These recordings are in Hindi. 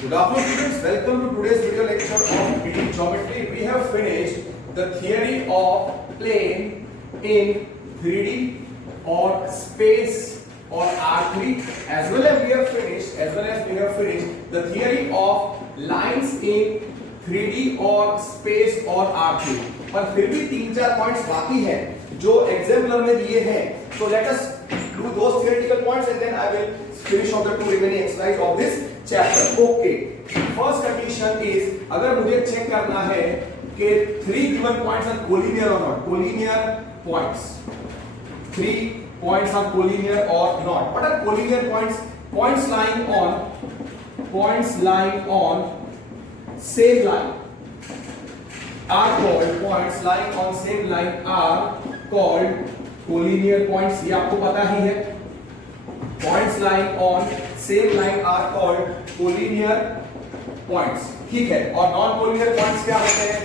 Good afternoon students, welcome to today's video lecture of BD Geometry. We have finished the theory of plane in 3D or space or R3 as well as we have finished the theory of lines in 3D or space or R3. पर फिर भी 3-4 पॉइंट्स बाकी है जो एग्जामिनर में दिए हैं. So let us do those theoretical points and then I will finish off the two remaining exercise of this chapter. Okay. First condition is अगर मुझे चेक करना है कि 3 given points are collinear or not. Collinear points. 3 points are collinear or not. What are collinear points? Points lying on same line are called points lying on same line are called collinear points. ये आपको पता ही है. Points lying on same line are called collinear points. ठीक है. और non collinear points क्या होते हैं?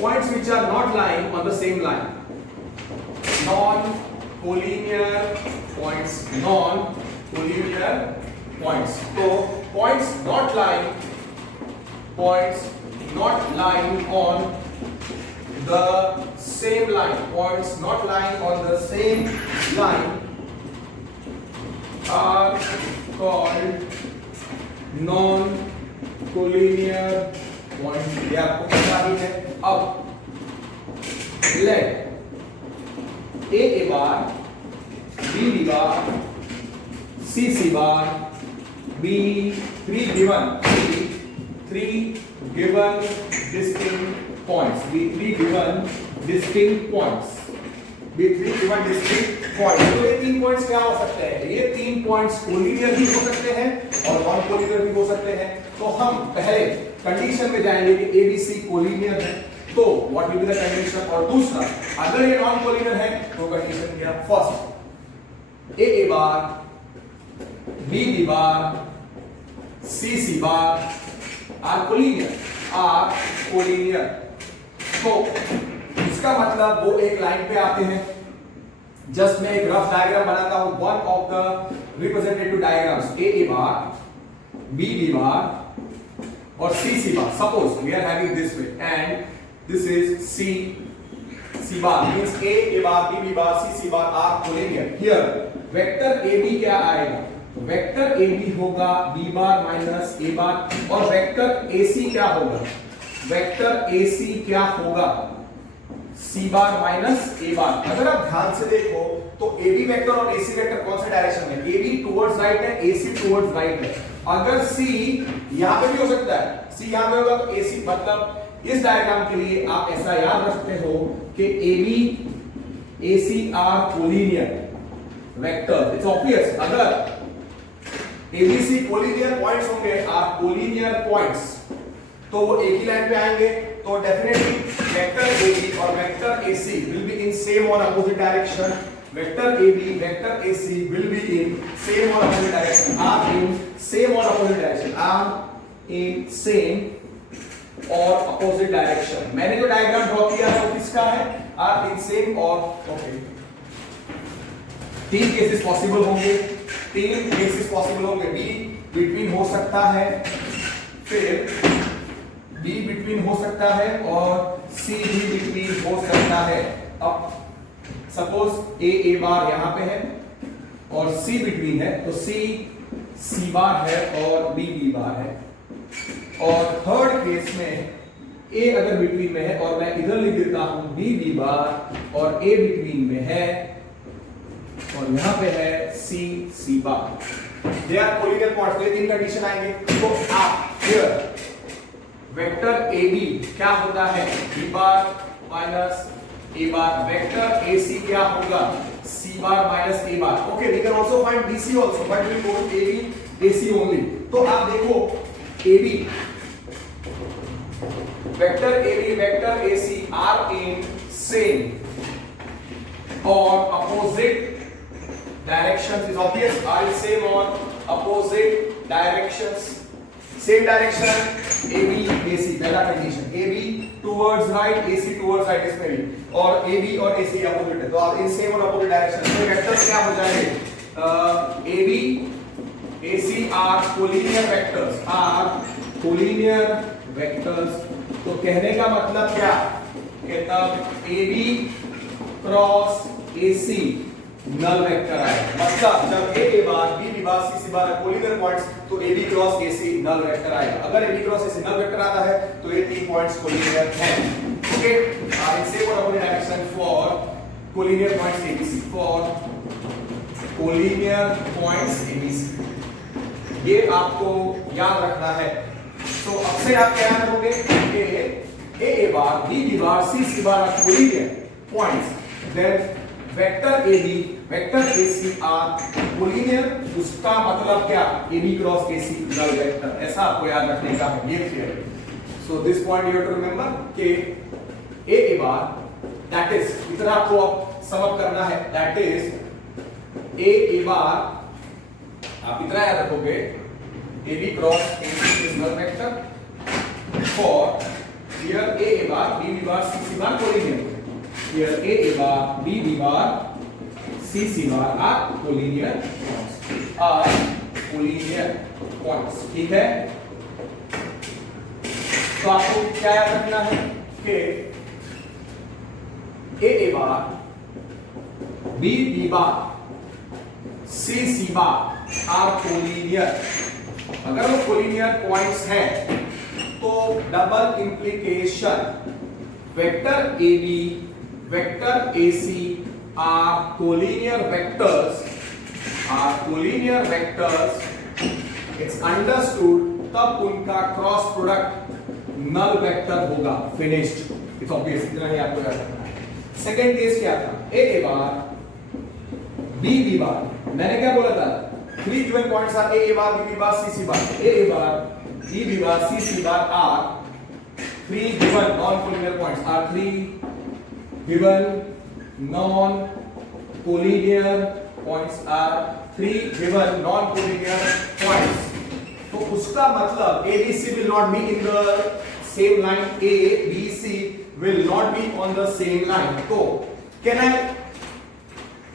Points which are not lying on the same line. Non collinear points. Non collinear points. तो points not lying on the same line. Points not lying on the same line are called non-collinear points. ये आपको पता ही है. अब let A bar, B bar, C bar be three given distinct points. तो ये 3 पॉइंट्स क्या हो सकते हैं? ये 3 पॉइंट्स कोलिनियर भी हो सकते हैं और नॉन कोलिनियर भी हो सकते हैं. तो हम पहले कंडीशन में जाएंगे कि ABC कोलिनियर है. तो what will be the condition. और दूसरा अगर ये नॉन कोलिनियर है तो कंडीशन क्या? First A bar, B bar, C bar are collinear. तो इसका मतलब वो एक लाइन पे आते हैं. जस्ट मैं एक रफ डायग्राम बनाता हूं. One of the representative diagrams A bar, B bar और C bar. Suppose we are having this way and this is C bar means A bar, B bar, C bar are collinear. Here vector AB क्या आएगा? वेक्टर AB होगा B bar minus A bar और वेक्टर AC क्या होगा? वेक्टर AC क्या होगा? C बार माइनस A बार. अगर आप ध्यान से देखो तो AB वेक्टर और AC वेक्टर कौन से डायरेक्शन में? AB टुवर्ड्स राइट है, AC टुवर्ड्स राइट है. अगर C यहां पे भी हो सकता है, C यहां पे होगा तो AC मतलब इस डायग्राम के लिए आप ऐसा याद रखते हो कि AB AC are collinear vector. It's obvious. अगर ABC कोलिनियर पॉइंट्स होंगे, आर कोलिनियर पॉइंट्स, तो वो एक ही लाइन पे आएंगे. तो डेफिनेटली वेक्टर AB और vector AC will be in same or opposite direction. Vector AB vector AC will be in same or opposite direction. Are in same or opposite direction. Are in same और opposite direction. मैंने जो डायग्राम ड्रॉ किया है वो किसका है? Are in same और ओके. 3 केसेस पॉसिबल होंगे. B बिटवीन हो सकता है, फिर B बिटवीन हो सकता है और C भी बिटवीन हो सकता है. अब सपोज A बार यहां पे है और C बिटवीन है तो C बार है और B बार है. और थर्ड केस में A अगर बिटवीन में है और मैं इधर लिख देता हूं B बार और A बिटवीन में है और यहां पे है C bar. They are collinear points. तो ये 3 कंडीशन आएंगे. तो आप हियर वेक्टर AB क्या होता है? B bar minus A bar. Vector AC क्या होगा? C bar minus A bar. Okay, we can also find BC also, but we go to AB AC only. तो आप देखो AB vector AB vector AC are in same or opposite directions. Is obvious. Are in same or opposite directions. Same direction AB AC. पहला condition. AB towards right, AC towards right इसमें भी. और AB और AC opposite है. तो आप in same और opposite direction. तो वेक्टर्स क्या हो जाएंगे? AB AC are collinear vectors, are collinear vectors। तो कहने का मतलब क्या कि तब AB cross AC null vector आएगा। मतलब जब A bar B bar C bar collinear points तो AB cross AC null vector आएगा। अगर AB cross AC null vector आता है तो ये 3 पॉइंट्स कोलिनियर हैं। Okay, I say what about direction for collinear points ABC, for collinear points ABC, ये आपको याद रखना है। तो अब से आप क्या करोगे कि A bar B bar C bar collinear points, then vector AB vector AC are collinear. उसका मतलब क्या, AB cross AC null vector, ऐसा आपको याद रखने का है। ये clear. So this point you have to remember कि A बार दैट इज, इतना आपको अब समझ करना है, दैट इज A बार आप इतना याद रखोगे AB cross AC is null vector for here A bar B bar C bar collinear. Here A bar, B bar, C bar are collinear points, are collinear points। ठीक है, तो आपको क्या याद रखना है कि A bar, B bar, C bar are collinear। अगर वो collinear points हैं तो double implication vector AB vector AC are collinear vectors, it's understood तब उनका क्रॉस प्रोडक्ट नल वेक्टर होगा। फिनिश्ड, इट्स ऑब्वियस, इतना ही आपको याद रखना है। सेकंड केस क्या था, A बार B बार, मैंने क्या बोला था, 3 given points are A bar B bar C bar. A bar B bar C bar are 3 given non-collinear points, are 3 given non-collinear points, are 3 given non-collinear points। तो उसका मतलब ABC will not be in the same line, A B C will not be on the same line। तो can I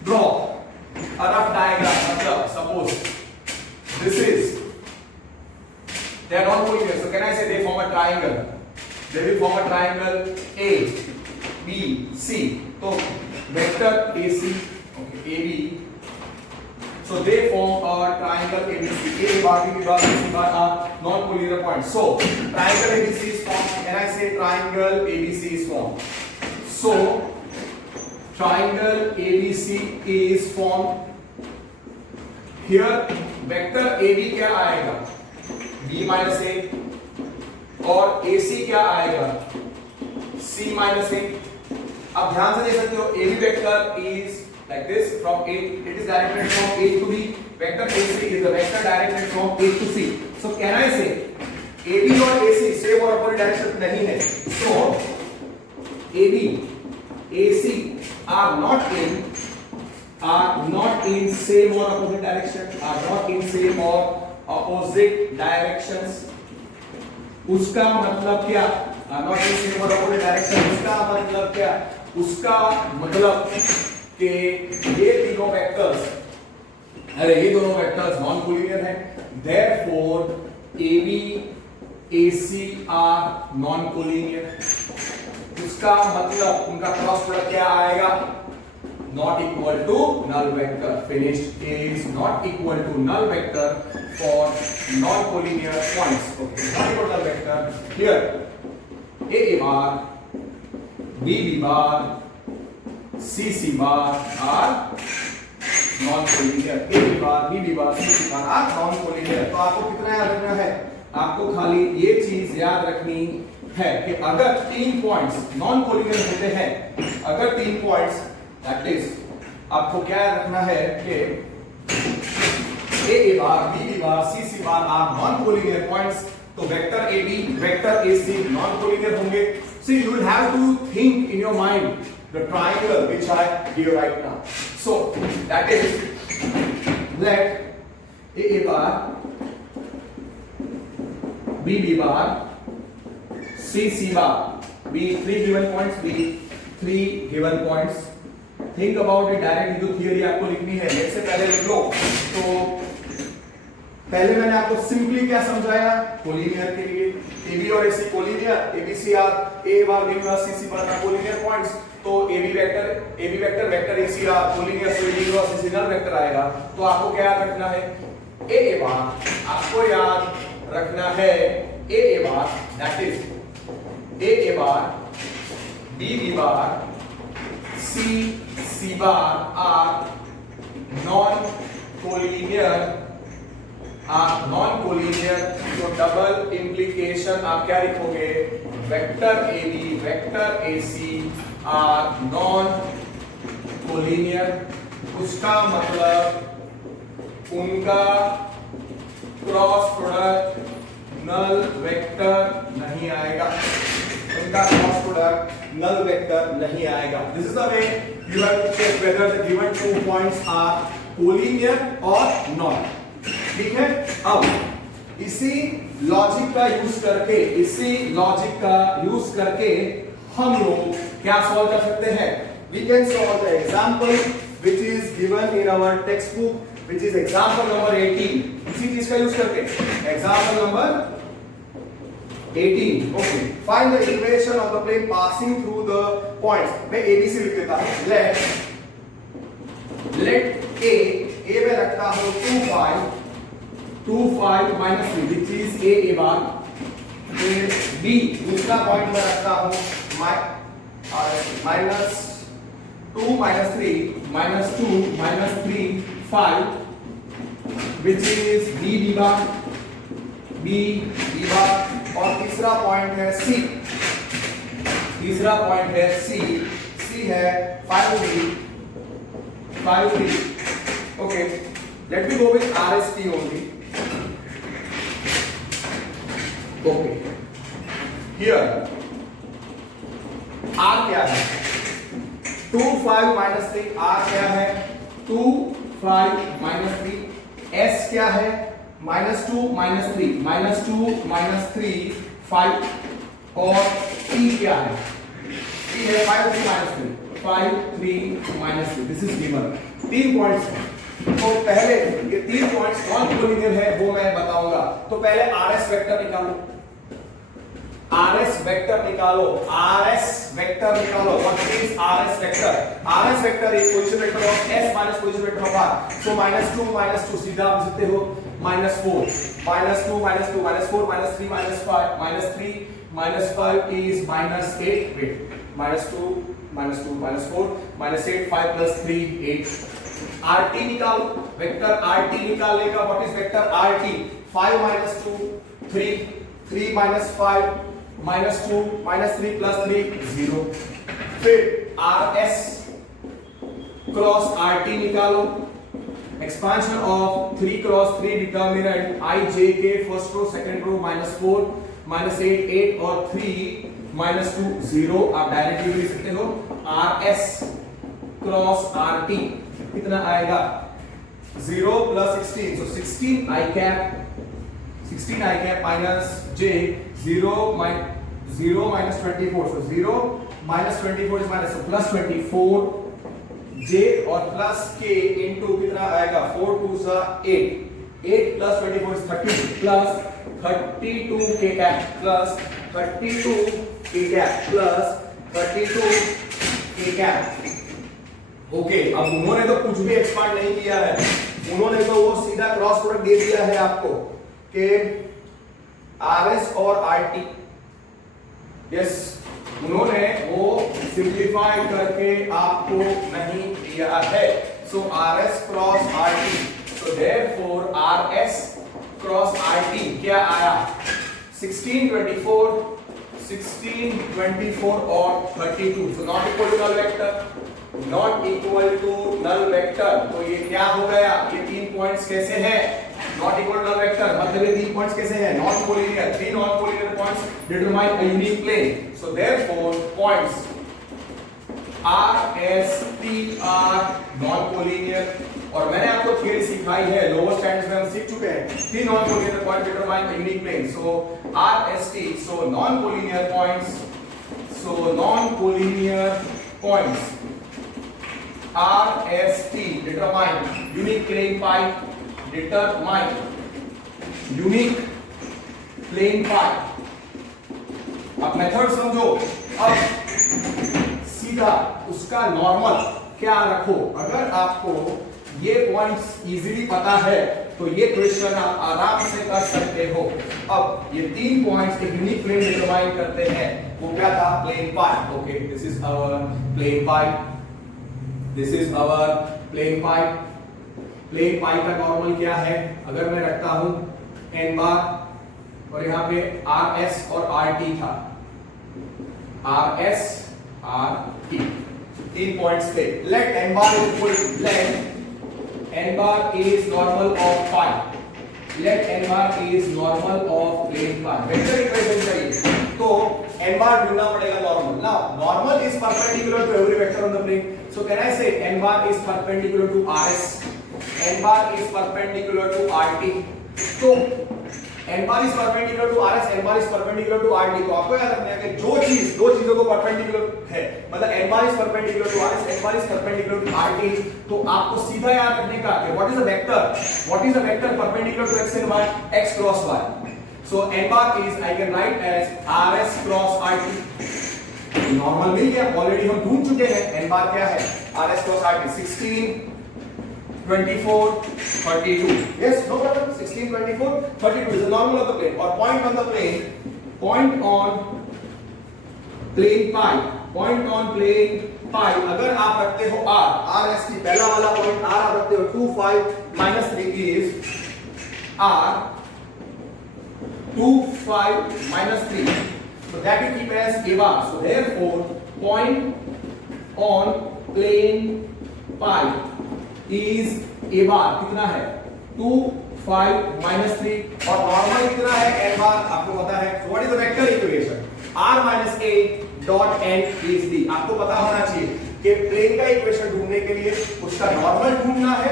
draw a rough diagram? मतलब suppose this is, they are non-collinear, so can I say they form a triangle? They will form a triangle A B C। तो vector AC, okay, AB, so they form a triangle ABC। A bar B bar C bar are non-collinear points, so triangle ABC is formed। Can I say triangle ABC is formed? So triangle ABC is formed। here vector AB क्या आएगा, B minus A, और AC क्या आएगा, C minus A। अब ध्यान से देख सकते हो AB vector is like this from A, it is directed from A to B, vector AC is the vector directed from A to C। so can I say AB और AC same और opposite direction नहीं है, so AB AC are not in same or opposite direction, are not in same or opposite directions। उसका मतलब क्या, नॉट इन सेम और अपोजिट डायरेक्शन, उसका मतलब क्या, उसका मतलब कि ये तीनों वेक्टर्स, ये दोनों वेक्टर्स नॉन कोलिनियर हैं, therefore AB AC are non collinear. उसका मतलब उनका क्रॉस प्रोडक्ट क्या आएगा, not equal to null vector। finished, is not equal to null vector for non-collinear points। okay, not equal to null vector here A bar B bar C bar are non-collinear। A bar B bar C bar are non-collinear। तो आपको कितना याद रखना है, आपको खाली ये चीज याद रखनी है कि अगर 3 पॉइंट्स नॉन कोलिनियर होते हैं, अगर 3 पॉइंट्स दैट इज, आपको क्या रखना है कि A bar B bar C bar are non collinear points, तो vector AB vector AC non collinear होंगे। So you will have to think in your mind the triangle which I give right now। So that is let A bar B bar C bar be 3 given points, be 3 given points। Think about it, direct जो थियरी आपको लिखनी है, इससे पहले लिख लो। तो पहले मैंने आपको सिंपली क्या समझाया, कोलिनियर के लिए AB और AC collinear, ABC are A bar given us CC bar collinear points, तो AB vector vector AC are collinear, so AB cross AC null vector आएगा। तो आपको क्या याद रखना है, A बार आपको याद रखना है A bar, that is A bar B bar C bar are non collinear, तो डबल इंप्लीकेशन आप क्या लिखोगे, vector AB vector AC are non collinear, उसका मतलब उनका क्रॉस प्रोडक्ट नल वेक्टर नहीं आएगा, उनका क्रॉस प्रोडक्ट नल वेक्टर नहीं आएगा। This is the way you have to check whether the given two points are collinear और नॉट। ठीक है, अब इसी लॉजिक का यूज करके हम लोग क्या सॉल्व कर सकते हैं, we can solve the example which is given in our text book, which is example number 18। इसी चीज का यूज करके example number 18, okay, find the equation of the plane passing through the points. मैं ABC लिख देता हूं, लेट A में रखता हूं 2 5 minus 3 which is A बार, फिर B दूसरा पॉइंट में रखता हूं minus 2 minus 3 minus 2 minus 3 5 which is B bar, और तीसरा पॉइंट है C, C है 5 3, okay, let me go with RST only, okay, here R क्या है, 2 5 minus 3, R क्या है 2 5 minus 3, S क्या है -2 -3 5, और E क्या है, E है 5 3 -3 दिस इज गिवन। 3 पॉइंट्स हैं, तो पहले ये 3 पॉइंट्स नॉन कोलिनियर है वो मैं बताऊंगा। तो पहले RS वेक्टर निकालो, RS वेक्टर निकालो, what is RS vector? RS vector is position vector of S minus position vector of R, सो -2 सीधा आप लिखते हो -4 -2 -4 -3 -5 is -8, wait, -2 -4 -8 5 plus 3 8। RT निकालो, वेक्टर RT निकालने का what is vector RT? 5 -2 3 -5 -2 -3 plus 3 0। फिर RS क्रॉस RT निकालो, expansion of 3 cross 3 determinant IJK first row second row -4 -8 8 और 3 -2 0, आप डायरेक्टली लिख सकते हो RS क्रॉस RT कितना आएगा 0 plus 16, so 16 I cap minus J 0 minus 24, so 0 minus 24 is minus, so plus 24 J और प्लस K इंटू कितना आएगा 4 2 सा 8 plus 24 is 32 plus 32 K cap plus 32 K cap plus 32 K cap। Okay, अब उन्होंने तो कुछ भी एक्सपांड नहीं किया है, उन्होंने तो वो सीधा क्रॉस प्रोडक्ट दे दिया है आपको कि RS और RT, यस, उन्होंने वो सिंप्लीफाई करके आपको नहीं दिया है। So RS cross RT, so therefore RS cross RT क्या आया 16 24 और 32, so not equal to null vector, तो ये क्या हो गया, ये 3 पॉइंट्स कैसे हैं not equal to null vector, मतलब ये 3 पॉइंट्स कैसे हैं non collinear, 3 non collinear points determine a unique plane, so therefore points R S T are non collinear. और मैंने आपको थ्योरी सिखाई है, लोअर स्टैंडर्ड्स में हम सीख चुके हैं, 3 non collinear point determine a unique plane, so R S T, so non collinear points, so non collinear points R S T determine unique plane pi, determine unique plane pi. अब मेथड समझो। अब सीधा उसका नॉर्मल क्या रखो। अगर आपको ये पॉइंट्स इजीली पता है तो ये क्वेश्चन आप आराम से कर सकते हो। अब ये 3 पॉइंट्स एक यूनिक प्लेन डिटरमाइन करते हैं। वो क्या था? Plane pi. Okay, this is our plane pi, this is our plane pi. Plane pi का नॉर्मल क्या है? अगर मैं रखता हूं n बार और यहां पे rs और rt था, rs rt 3 पॉइंट्स थे। Let n bar is equal to let n bar is normal of pi, let n bar is normal of plane pi। Vector equation चाहिए तो n bar ढूंढना पड़ेगा normal. Now normal is perpendicular to every vector on the plane, so can I say n bar is perpendicular to rs, n bar is perpendicular to rt। तो n bar is perpendicular to rs, n bar is perpendicular to rt। तो आपको याद रखना है कि दो चीजों को परपेंडिकुलर है, मतलब n bar is perpendicular to rs, n bar is perpendicular to rt। तो आपको सीधा याद रखने का कि what is the vector perpendicular to x and y? x cross y। So n bar is I can write as rs cross rt। Normal मिल गया, ऑलरेडी हम ढूंढ चुके हैं। n bar क्या है? rs cross rt 16 24 32। yes, no problem। 16 24 32 is the normal of the plane or point on the plane, point on plane pi। अगर आप रखते हो r s की पहला वाला पॉइंट r आप रखते हो 2 5 minus 3 is r 2 5 minus 3, so that you keep as a bar। so therefore point on plane pi is a bar। कितना है? 2 5 minus 3 और नॉर्मल कितना है? n bar आपको पता है। so what is the vector equation? r minus a dot n is d। आपको पता होना चाहिए कि प्लेन का इक्वेशन ढूंढने के लिए उसका नॉर्मल ढूंढना है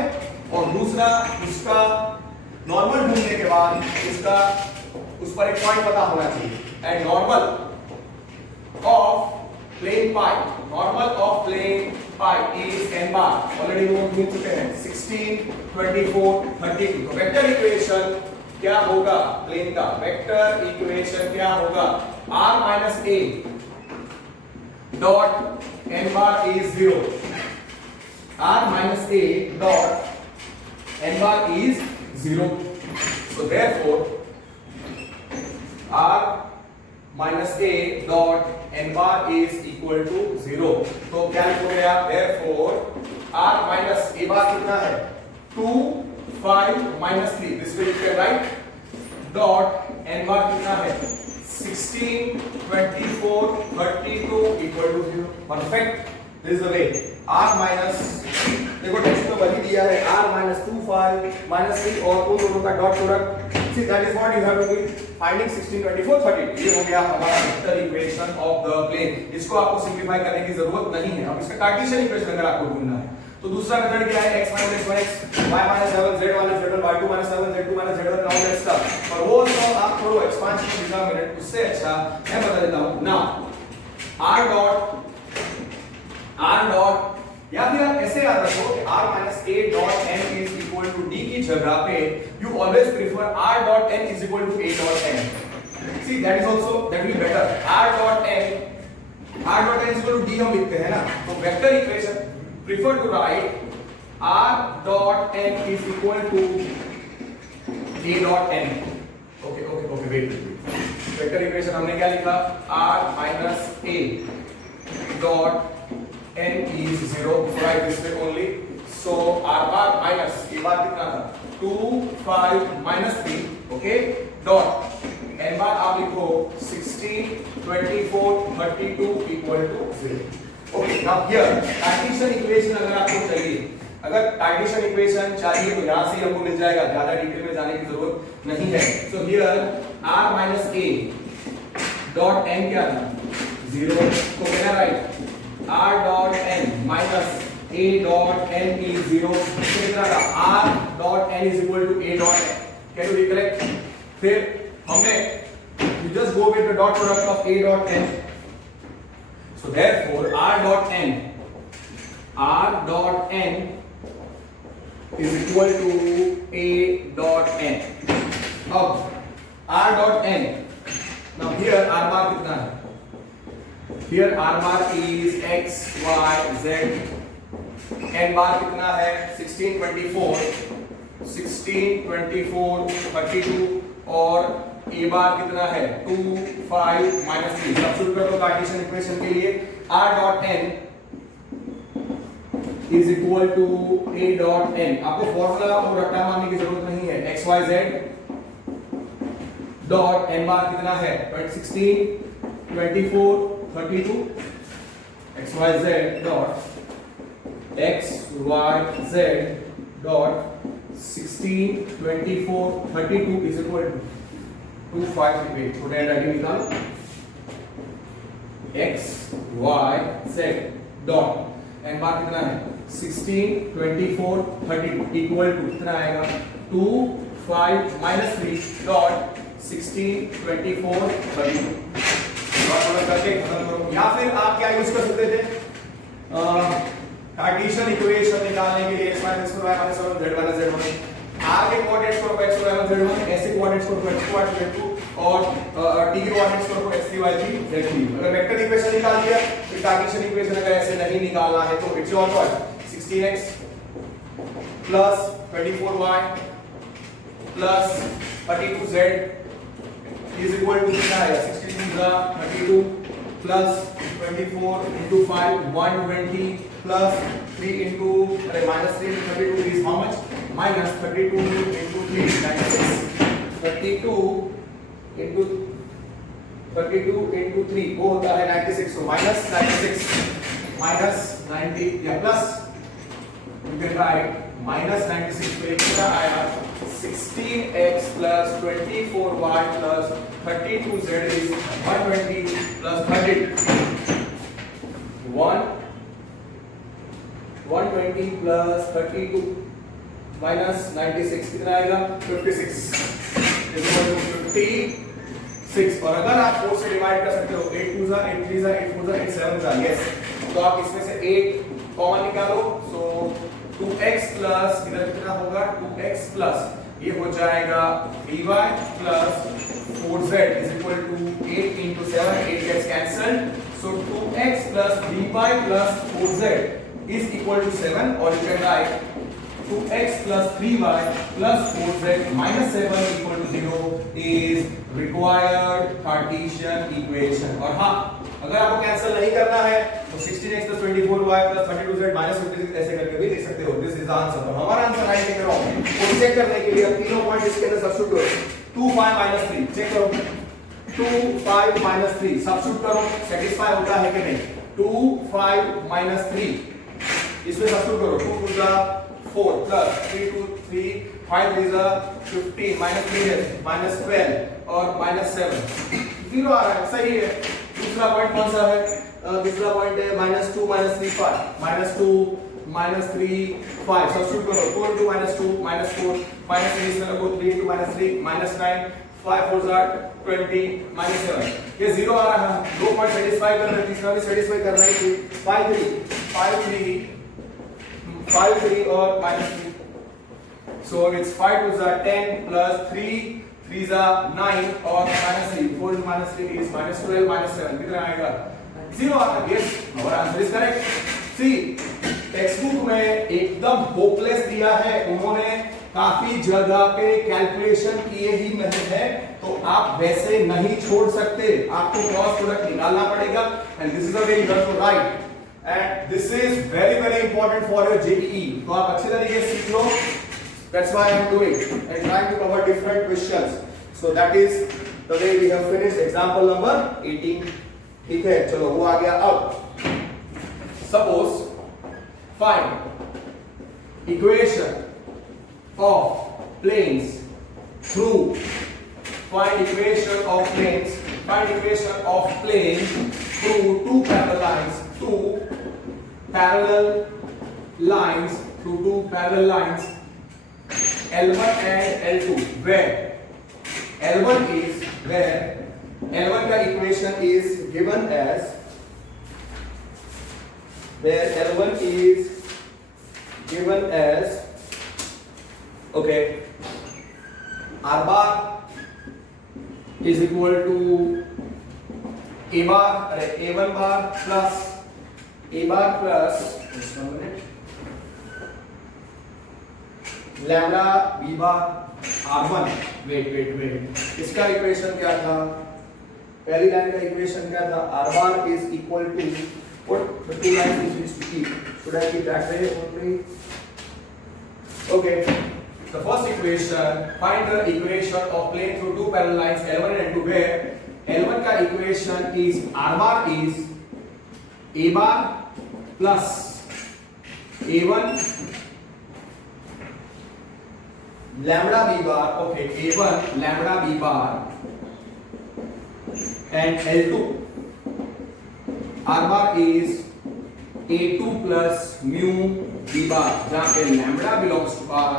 और दूसरा उसका नॉर्मल ढूंढने के बाद उसका उस पर एक पॉइंट पता होना चाहिए। And normal of plane pi is n bar। Already वो ढूंढ चुके हैं 16 24 32। तो वेक्टर इक्वेशन क्या होगा? प्लेन का वेक्टर इक्वेशन क्या होगा? r minus a dot n bar is 0, r minus a dot n bar is 0। so therefore r minus a dot n bar is equal to 0। तो क्या लिखोगे आप? therefore r minus a bar कितना है? 2 5 minus 3, this will you can write dot n bar कितना है? 16 24 32 equal to 0। perfect, this is the way। r minus, देखो टेक्स्ट में वही दिया है, r minus 2 5 minus 3 और उन दोनों का dot product. see that is what you have to do, finding 16 24 32। ये हो गया हमारा vector equation of the plane. इसको आपको सिंपलीफाई करने की जरूरत नहीं है। अब इसका कार्टेशियन इक्वेशन अगर आपको ढूंढना है तो दूसरा मेथड क्या है? x minus 1x, y minus 7, z minus z1, y2 minus 7, z2 minus z1। Now let's start. और वो सब आप छोड़ो, एक्सपांशन की दिशा मिनट, उससे अच्छा मैं बता देता हूं। नाउ r डॉट या फिर आप ऐसे याद रखो कि r minus a dot n is equal to d की जगह पे you always prefer r dot n is equal to a dot n। see that is also that will be better। r dot n is equal to d हम लिखते हैं ना, तो vector equation prefer to write r dot n is equal to a dot n। okay wait। Vector equation हमने क्या लिखा? r minus a dot n is 0, so write this way only। so r bar minus a bar कितना था? 2 5 minus 3, okay dot n bar आप लिखो 16 24 32 equal to 0। okay now here Cartesian equation अगर आपको चाहिए, अगर कार्टेशियन इक्वेशन चाहिए तो यहां से हमको मिल जाएगा, ज्यादा डिटेल में जाने की जरूरत नहीं है। so here r minus a dot n क्या था? 0। तो क्या right? r dot n minus a dot n is 0। कितना था? r dot n is equal to a dot n। can you recollect? फिर हमने you just go with the dot product of a dot n। so therefore r dot n is equal to a dot n। अब r dot n, now here r bar कितना है? Here r bar is x y z, n bar कितना है? 16 24 32 और a बार कितना है? 2 5 -3। सब्स्टिट्यूट कर दो कार्टेशियन इक्वेशन के लिए। r dot n is equal to a dot n। आपको फॉर्मूला और रट्टा मारने की जरूरत नहीं है। x y z dot n बार कितना है? 16 24 32 x y z dot x y z dot 16 24 32 is equal to 2 5 8। छोटे हैंडराइटिंग निकाल। x y z dot n बार कितना है? 16 24 32 इक्वल टू कितना आएगा? 2 5 -3 डॉट 16 24 32। करके खत्म करो। या फिर आप क्या यूज कर सकते थे? कार्टेशियन इक्वेशन निकालने के लिए x y z z r के कोऑर्डिनेट्स को x y z ऐसे कोऑर्डिनेट्स को x y z और t के कोऑर्डिनेट्स को x3 y3 z3। अगर वेक्टर इक्वेशन निकाल दिया फिर कार्टेशियन इक्वेशन अगर ऐसे नहीं निकालना है तो it's all what 16x plus 24y plus 32z is equal to कितना आएगा? 16 32 plus 24 into 5 120 plus 3 into minus 3 into 32 is how much? Minus 32 into 3 96। 32 into 3 वो होता है 96। so minus 96 minus 90 या plus you can write minus 96 पे कितना आएगा? 16x plus 24y plus 32z is 120 plus 30 120 plus 32 minus 96 कितना आएगा? 56 is equal to 56। और अगर आप 4 से डिवाइड कर सकते हो 8 2 8 3 8 4 8 7 यस, तो आप इसमें से 8 कॉमन निकालो। सो 2x प्लस इधर कितना होगा? 2x प्लस ये हो जाएगा 3y plus 4z is equal to 8 into 7 8 gets cancelled। so 2x plus 3y plus 4z is equal to 7 or you can write 2x plus 3y plus 4z minus 7 equal to 0 is required Cartesian equation। और हाँ, अगर आपको कैंसिल नहीं करना है तो 16x plus 24y plus 32z minus 56 ऐसे करके भी लिख सकते हो। This is the answer. और हमारा आंसर राइट है रॉन्ग को चेक करने के लिए अब तीनों पॉइंट इसके अंदर सब्स्टिट्यूट करो। 2 5 minus 3 चेक करो। 2 5 minus 3 सब्स्टिट्यूट करो, सेटिस्फाई होता है कि नहीं? 2 5 minus 3 इसमें सब्स्टिट्यूट करो। 2 2 जा 4 plus 3 2 3 5 3 जा 15 minus 3 है minus 12 और minus 7 0 आ रहा है। सही है। दूसरा पॉइंट कौन सा है? दूसरा पॉइंट है -2 -3 5 -2 -3 5 सब्स्टिट्यूट करो। 2 into -2 -4 -3 इसमें लगो 3 into -3 -9 5 4 20 -7 ये 0 आ रहा है। दो पॉइंट सेटिस्फाई कर रहे हैं, तीसरा भी सेटिस्फाई कर रहे हैं। 5 3 और -3 so it's 5 to 10 plus 3 3 9 और -3 4 into -3 is -12 -7 कितना आएगा? 0 आ रहा है। यस, हमारा answer is correct. See text book में एकदम होपलेस दिया है, उन्होंने काफी जगह पे कैलकुलेशन किए ही नहीं है, तो आप वैसे नहीं छोड़ सकते, आपको क्रॉस प्रोडक्ट निकालना पड़ेगा। And this is the way you have to write and this is very very important for your JEE. तो आप अच्छे तरीके से सीख लो। That's why I am doing and trying to cover different questions. So that is the way we have finished example number 18. ठीक है, चलो वो आ गया। अब suppose find equation of planes through find equation of planes through two parallel lines L1 and L2 where L1 का equation is given as okay R bar is equal to A bar, A1 bar plus A bar plus just 1 minute lambda B bar R1. Wait इसका इक्वेशन क्या था? पहली लाइन का इक्वेशन क्या था? R bar is equal to what the two lines which is to keep. Should I keep that way only? Okay. The first equation, find the equation of plane through two parallel lines L1 and L2 where L1 का equation is R bar is A bar plus A1 lambda B bar, okay, A1 lambda B bar and L2 R bar is A2 plus mu B bar, जहाँ पे lambda belongs to R,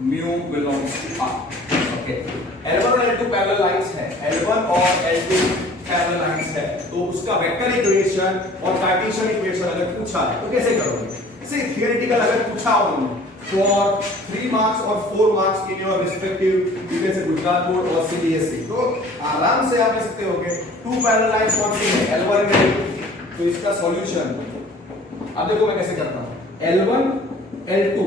mu belongs to R. Okay. L1 और L2 पैरेलल लाइंस है, L1 और L2 पैरेलल लाइंस है, तो उसका वेक्टर इक्वेशन और कार्टेशियन इक्वेशन अगर पूछा है तो कैसे करोगे? से थियोरेटिकल अगर पूछा हो उन्होंने for 3 marks or 4 marks in your respective you can say Gujarat board और CBSE, तो आराम से आप लिख सकते होगे टू पैरेलल लाइंस कौन सी है? L1 और L2. तो इसका सॉल्यूशन अब देखो मैं कैसे करता हूं. L1 L2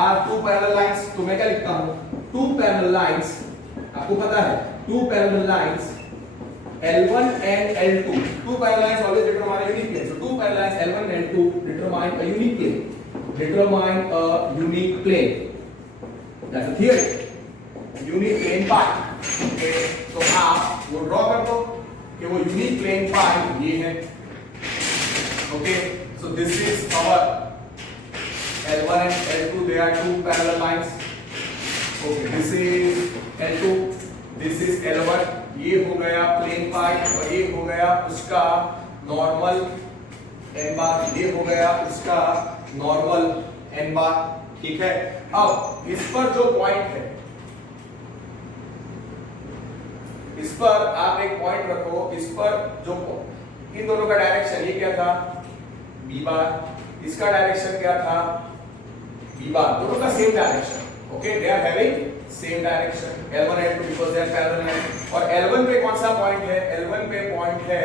are to parallel lines, तो मैं क्या लिखता हूं? टू पैरेलल लाइंस, आपको पता है two parallel lines L1 and L2. Two parallel lines always determine a unique plane. So two parallel lines L1 and L2 determine a unique plane. Determine a unique plane. That's a theory. Unique plane pi. Okay. तो आप वो ड्रॉ कर दो कि वो unique plane pi ये है. Okay. So this is our L1 and L2. They are two parallel lines. Okay. This is L2. This is L1. ये हो गया प्लेन पाई और ये हो गया उसका नॉर्मल n बार, ये हो गया उसका नॉर्मल n बार. ठीक है. अब इस पर जो पॉइंट है, इस पर आप एक पॉइंट रखो. इस पर जो इन दोनों का डायरेक्शन ये क्या था? b बार. इसका डायरेक्शन क्या था? b bar. दोनों का same direction. Okay, they are having same direction. L1 L2 because they are parallel हैं. और L1 पे कौन सा पॉइंट है? L1 पे पॉइंट है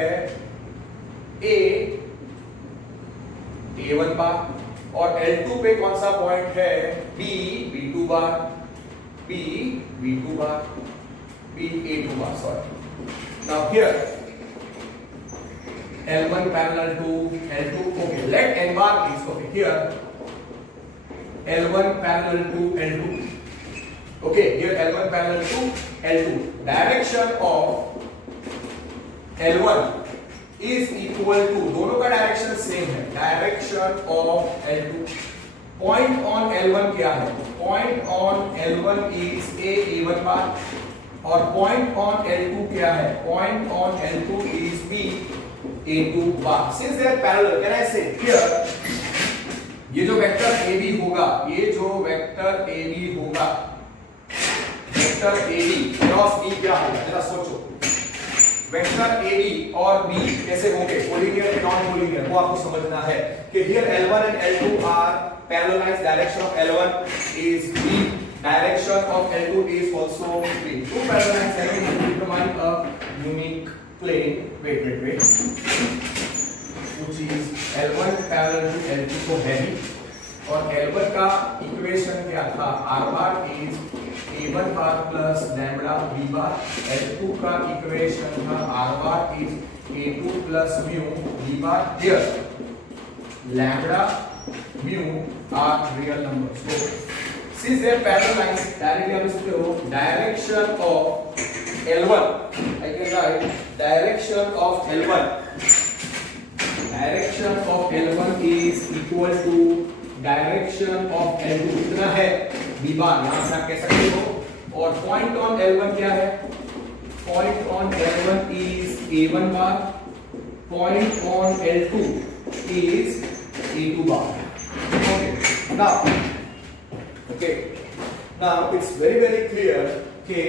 A1 बार. और L2 पे कौन सा पॉइंट है? B2 bar. B2 bar. A2 bar, sorry. Now here L1 parallel to L2. Okay, let n bar is okay here. L1 parallel to L2. Okay, here L1 parallel to L2. Direction of L1 is equal to, दोनों का डायरेक्शन सेम है. Direction of L2. Point on L1 क्या है? Point on L1 is A1 bar. और point on L2 क्या है? Point on L2 is A2 bar. Since they are parallel, can I say here? ये जो वेक्टर AB होगा, ये जो वेक्टर AB होगा, वेक्टर AB क्रॉस B क्या होगा? जरा सोचो. वेक्टर AB और B कैसे होंगे? कोलिनियर या नॉन कोलिनियर, वो आपको समझना है कि here L1 and L2 are parallel lines. Direction of L1 is B. Direction of L2 is also B. Two parallel lines having determine a unique plane. Wait. Which is L1 parallel to L2 को है. और L1 का इक्वेशन क्या था? R bar is A1 bar plus lambda B bar. L2 का इक्वेशन था R bar is A2 plus mu B bar. Here lambda mu are real numbers. So since they are parallel lines, directly हम इसको direction of L1, I can write direction of L1. Direction of L1 is equal to direction of L2 कितना है? B बार. यहां से आप कह सकते हो. और पॉइंट ऑन L1 क्या है? Point on L1 is A1 bar. Point on L2 is A2 bar. Okay, now it's very clear कि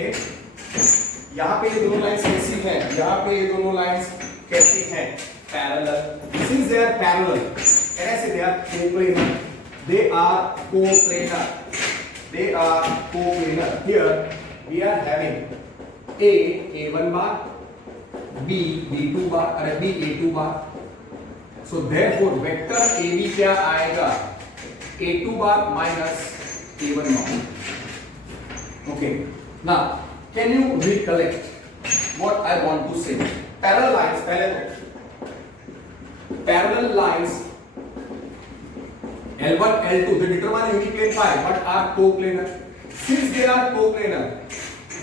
यहाँ पे ये दोनों लाइंस कैसी हैं? यहाँ पे ये दोनों लाइंस कैसी हैं? Parallel. Since they are parallel, can I say they are coplanar? They are coplanar. They are coplanar. Here we are having a a1 bar, b b2 bar, अरे b a2 bar. So therefore vector ab क्या आएगा, a2 bar minus a1 bar. Okay, now can you recollect what I want to say? Parallel lines, पहले तो parallel lines L1, L2, they determine unit plane phi, but are coplanar. Since they are coplanar,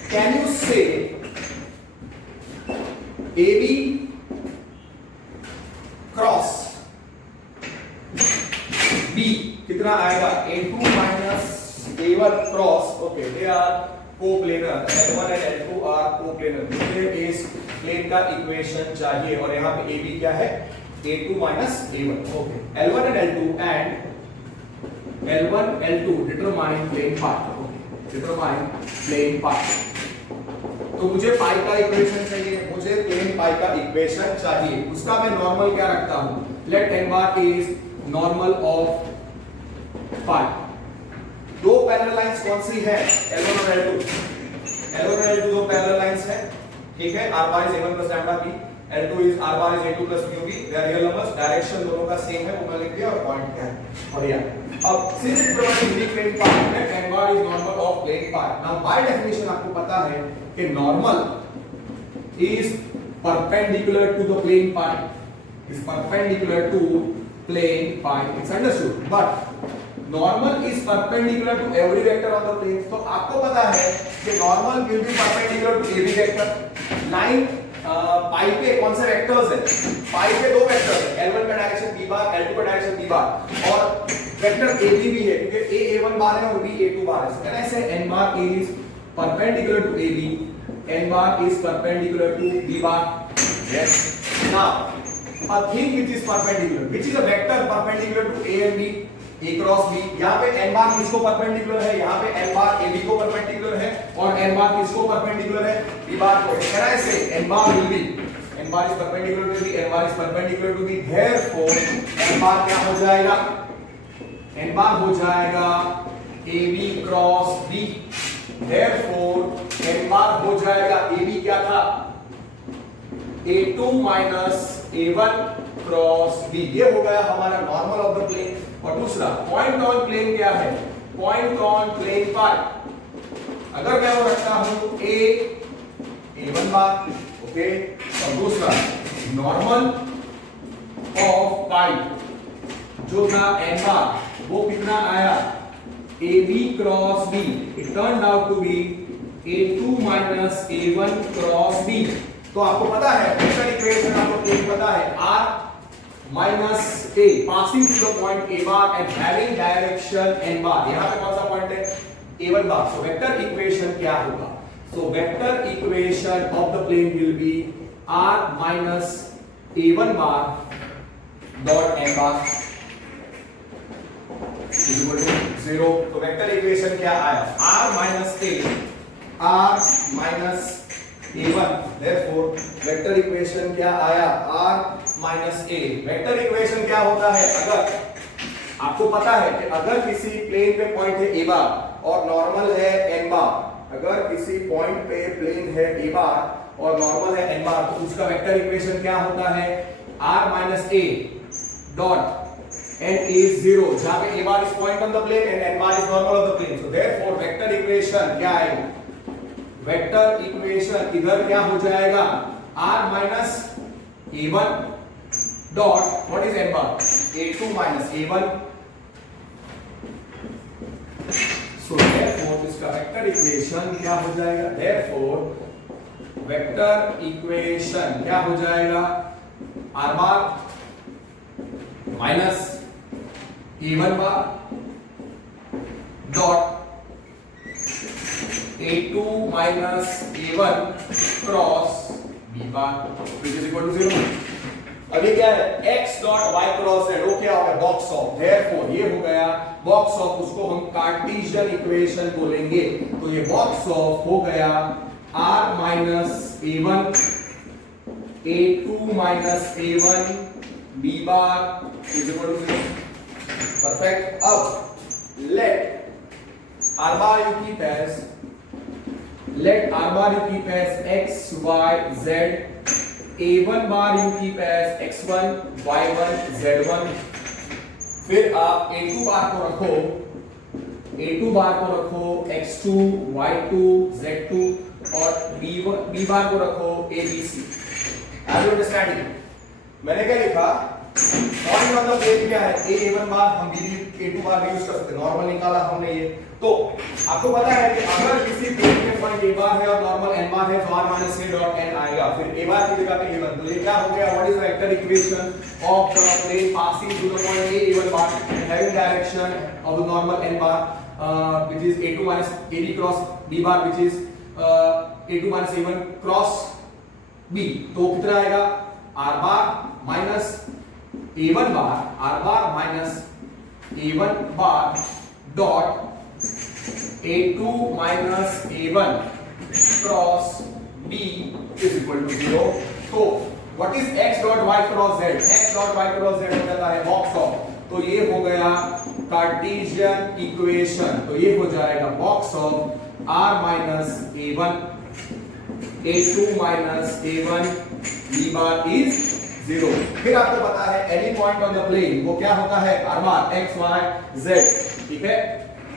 can you say AB cross B कितना आएगा? A2 minus A1 cross. Okay, they are coplanar. L1 and L2 are coplanar. मुझे इस प्लेन का इक्वेशन चाहिए और यहाँ पे AB क्या है? A2 minus A1. Okay, L1 and L2 and L1, L2 determine plane path. Okay, determine plane path. तो मुझे पाई का इक्वेशन चाहिए, मुझे प्लेन पाई का इक्वेशन चाहिए। उसका मैं नॉर्मल क्या रखता हूं? Let n bar is normal of pi. दो पैरेलल लाइंस कौन सी है? L1 और L2। L1 और L2 दो पैरेलल लाइंस है, ठीक है। r bar is a1 plus lambda b, L2 is r bar is a2 plus mu b। they are real numbers, direction दोनों का सेम है, वो मैं लिख दिया और पॉइंट क्या है और या अब since it provides unique plane path, let n bar is normal of plane path। now by definition आपको पता है कि normal is perpendicular to the plane path, is perpendicular to plane path, it's understood। but normal is perpendicular to every vector on the plane। तो आपको पता है कि normal will be perpendicular to every vector। Line pi पे कौन से वेक्टर्स है? पाई पे दो वेक्टर्स है, L1 का डायरेक्शन b बार, L2 का डायरेक्शन b बार, और वेक्टर AB भी है क्योंकि a a1 बार है और b a2 बार है। So can I say n bar is perpendicular to AB, n bar is perpendicular to b bar? Yes। Now a thing which is perpendicular, which is a vector perpendicular to a and b, a cross b। यहाँ पे n बार किसको परपेंडिकुलर है? यहाँ पे n बार ab को परपेंडिकुलर है और n बार किसको परपेंडिकुलर है? b बार को। Can I say n bar will be, n bar is perpendicular to b, n bar is perpendicular to b, therefore n bar क्या हो जाएगा? n bar हो जाएगा ab cross b, therefore n bar हो जाएगा ab क्या था? a2 minus a1 cross b। ये हो गया हमारा नॉर्मल ऑफ द प्लेन। और दूसरा पॉइंट ऑन प्लेन क्या है? पॉइंट ऑन प्लेन पाई। अगर मैं वो रखता हूं a a1 बार, ओके, और दूसरा नॉर्मल ऑफ पाई जो था n बार, वो कितना आया? ab cross b। It turned out to be a2 minus a1 cross b। तो आपको पता है वेक्टर इक्वेशन, आपको प्लेन पता है r minus a passing through the point a bar and having direction n bar। यहां पे कौन सा पॉइंट है? a1 बार। so vector equation क्या होगा? so vector equation of the plane will be r minus a1 bar dot n bar is equal to 0। तो vector equation क्या आया? r minus a, r minus a1, therefore vector equation क्या आया? r minus a। Vector equation क्या होता है? अगर आपको पता है कि अगर किसी प्लेन पे पॉइंट है a बार और नॉर्मल है n बार, अगर किसी पॉइंट पे प्लेन है a बार और नॉर्मल है n बार, तो उसका वेक्टर इक्वेशन क्या होता है? r minus a dot n is 0, जहां पे a bar is point on the plane and n bar is normal of the plane। so therefore vector equation क्या आएगा? वेक्टर इक्वेशन इधर क्या हो जाएगा? r minus a1 dot what is n bar? a2 minus a1। so therefore इसका वेक्टर इक्वेशन क्या हो जाएगा? therefore वेक्टर इक्वेशन क्या हो जाएगा? r bar minus a1 bar dot a2 minus a1 cross b bar which is equal to 0। अभी क्या है? x dot y cross z, वो क्या हो गया? Box of. therefore ये हो गया बॉक्स ऑफ, उसको हम कार्टेशियन इक्वेशन बोलेंगे। तो ये बॉक्स ऑफ हो गया r minus a1 a2 minus a1 b bar is equal to 0। perfect। अब let r bar you keep as let r bar you keep as x, y, z. a1 bar you keep as x1, y1, z1. फिर आप a2 बार को रखो, x2, y2, z2 और b बार को रखो abc. Are you understanding? मैंने क्या लिखा? पॉइंट ऑन द प्लेन क्या है? a1 बार हम a2 बार भी यूज कर सकते हैं. नॉर्मल निकाला हमने ये. तो आपको पता है कि अगर किसी प्लेन में पॉइंट a बार है और नॉर्मल n बार है तो r minus a dot n आएगा. फिर a बार की जगह पे a1. तो ये क्या हो गया? What is the vector equation of the plane passing through the point a1 bar having direction of the normal n bar which is a2 minus ab cross b bar which is a2 minus a1 cross b. तो कितना आएगा? r bar minus a1 bar, r bar minus a1 bar dot a2 minus a1 cross b is equal to 0. तो what is x dot y cross z? x dot y cross z हो जाता है box of. तो ये हो गया कार्टेशियन इक्वेशन. तो ये हो जाएगा box of r minus a1 a2 minus a1 b bar is 0. फिर आपको पता है any point on the plane वो क्या होता है? r bar x y z. ठीक है,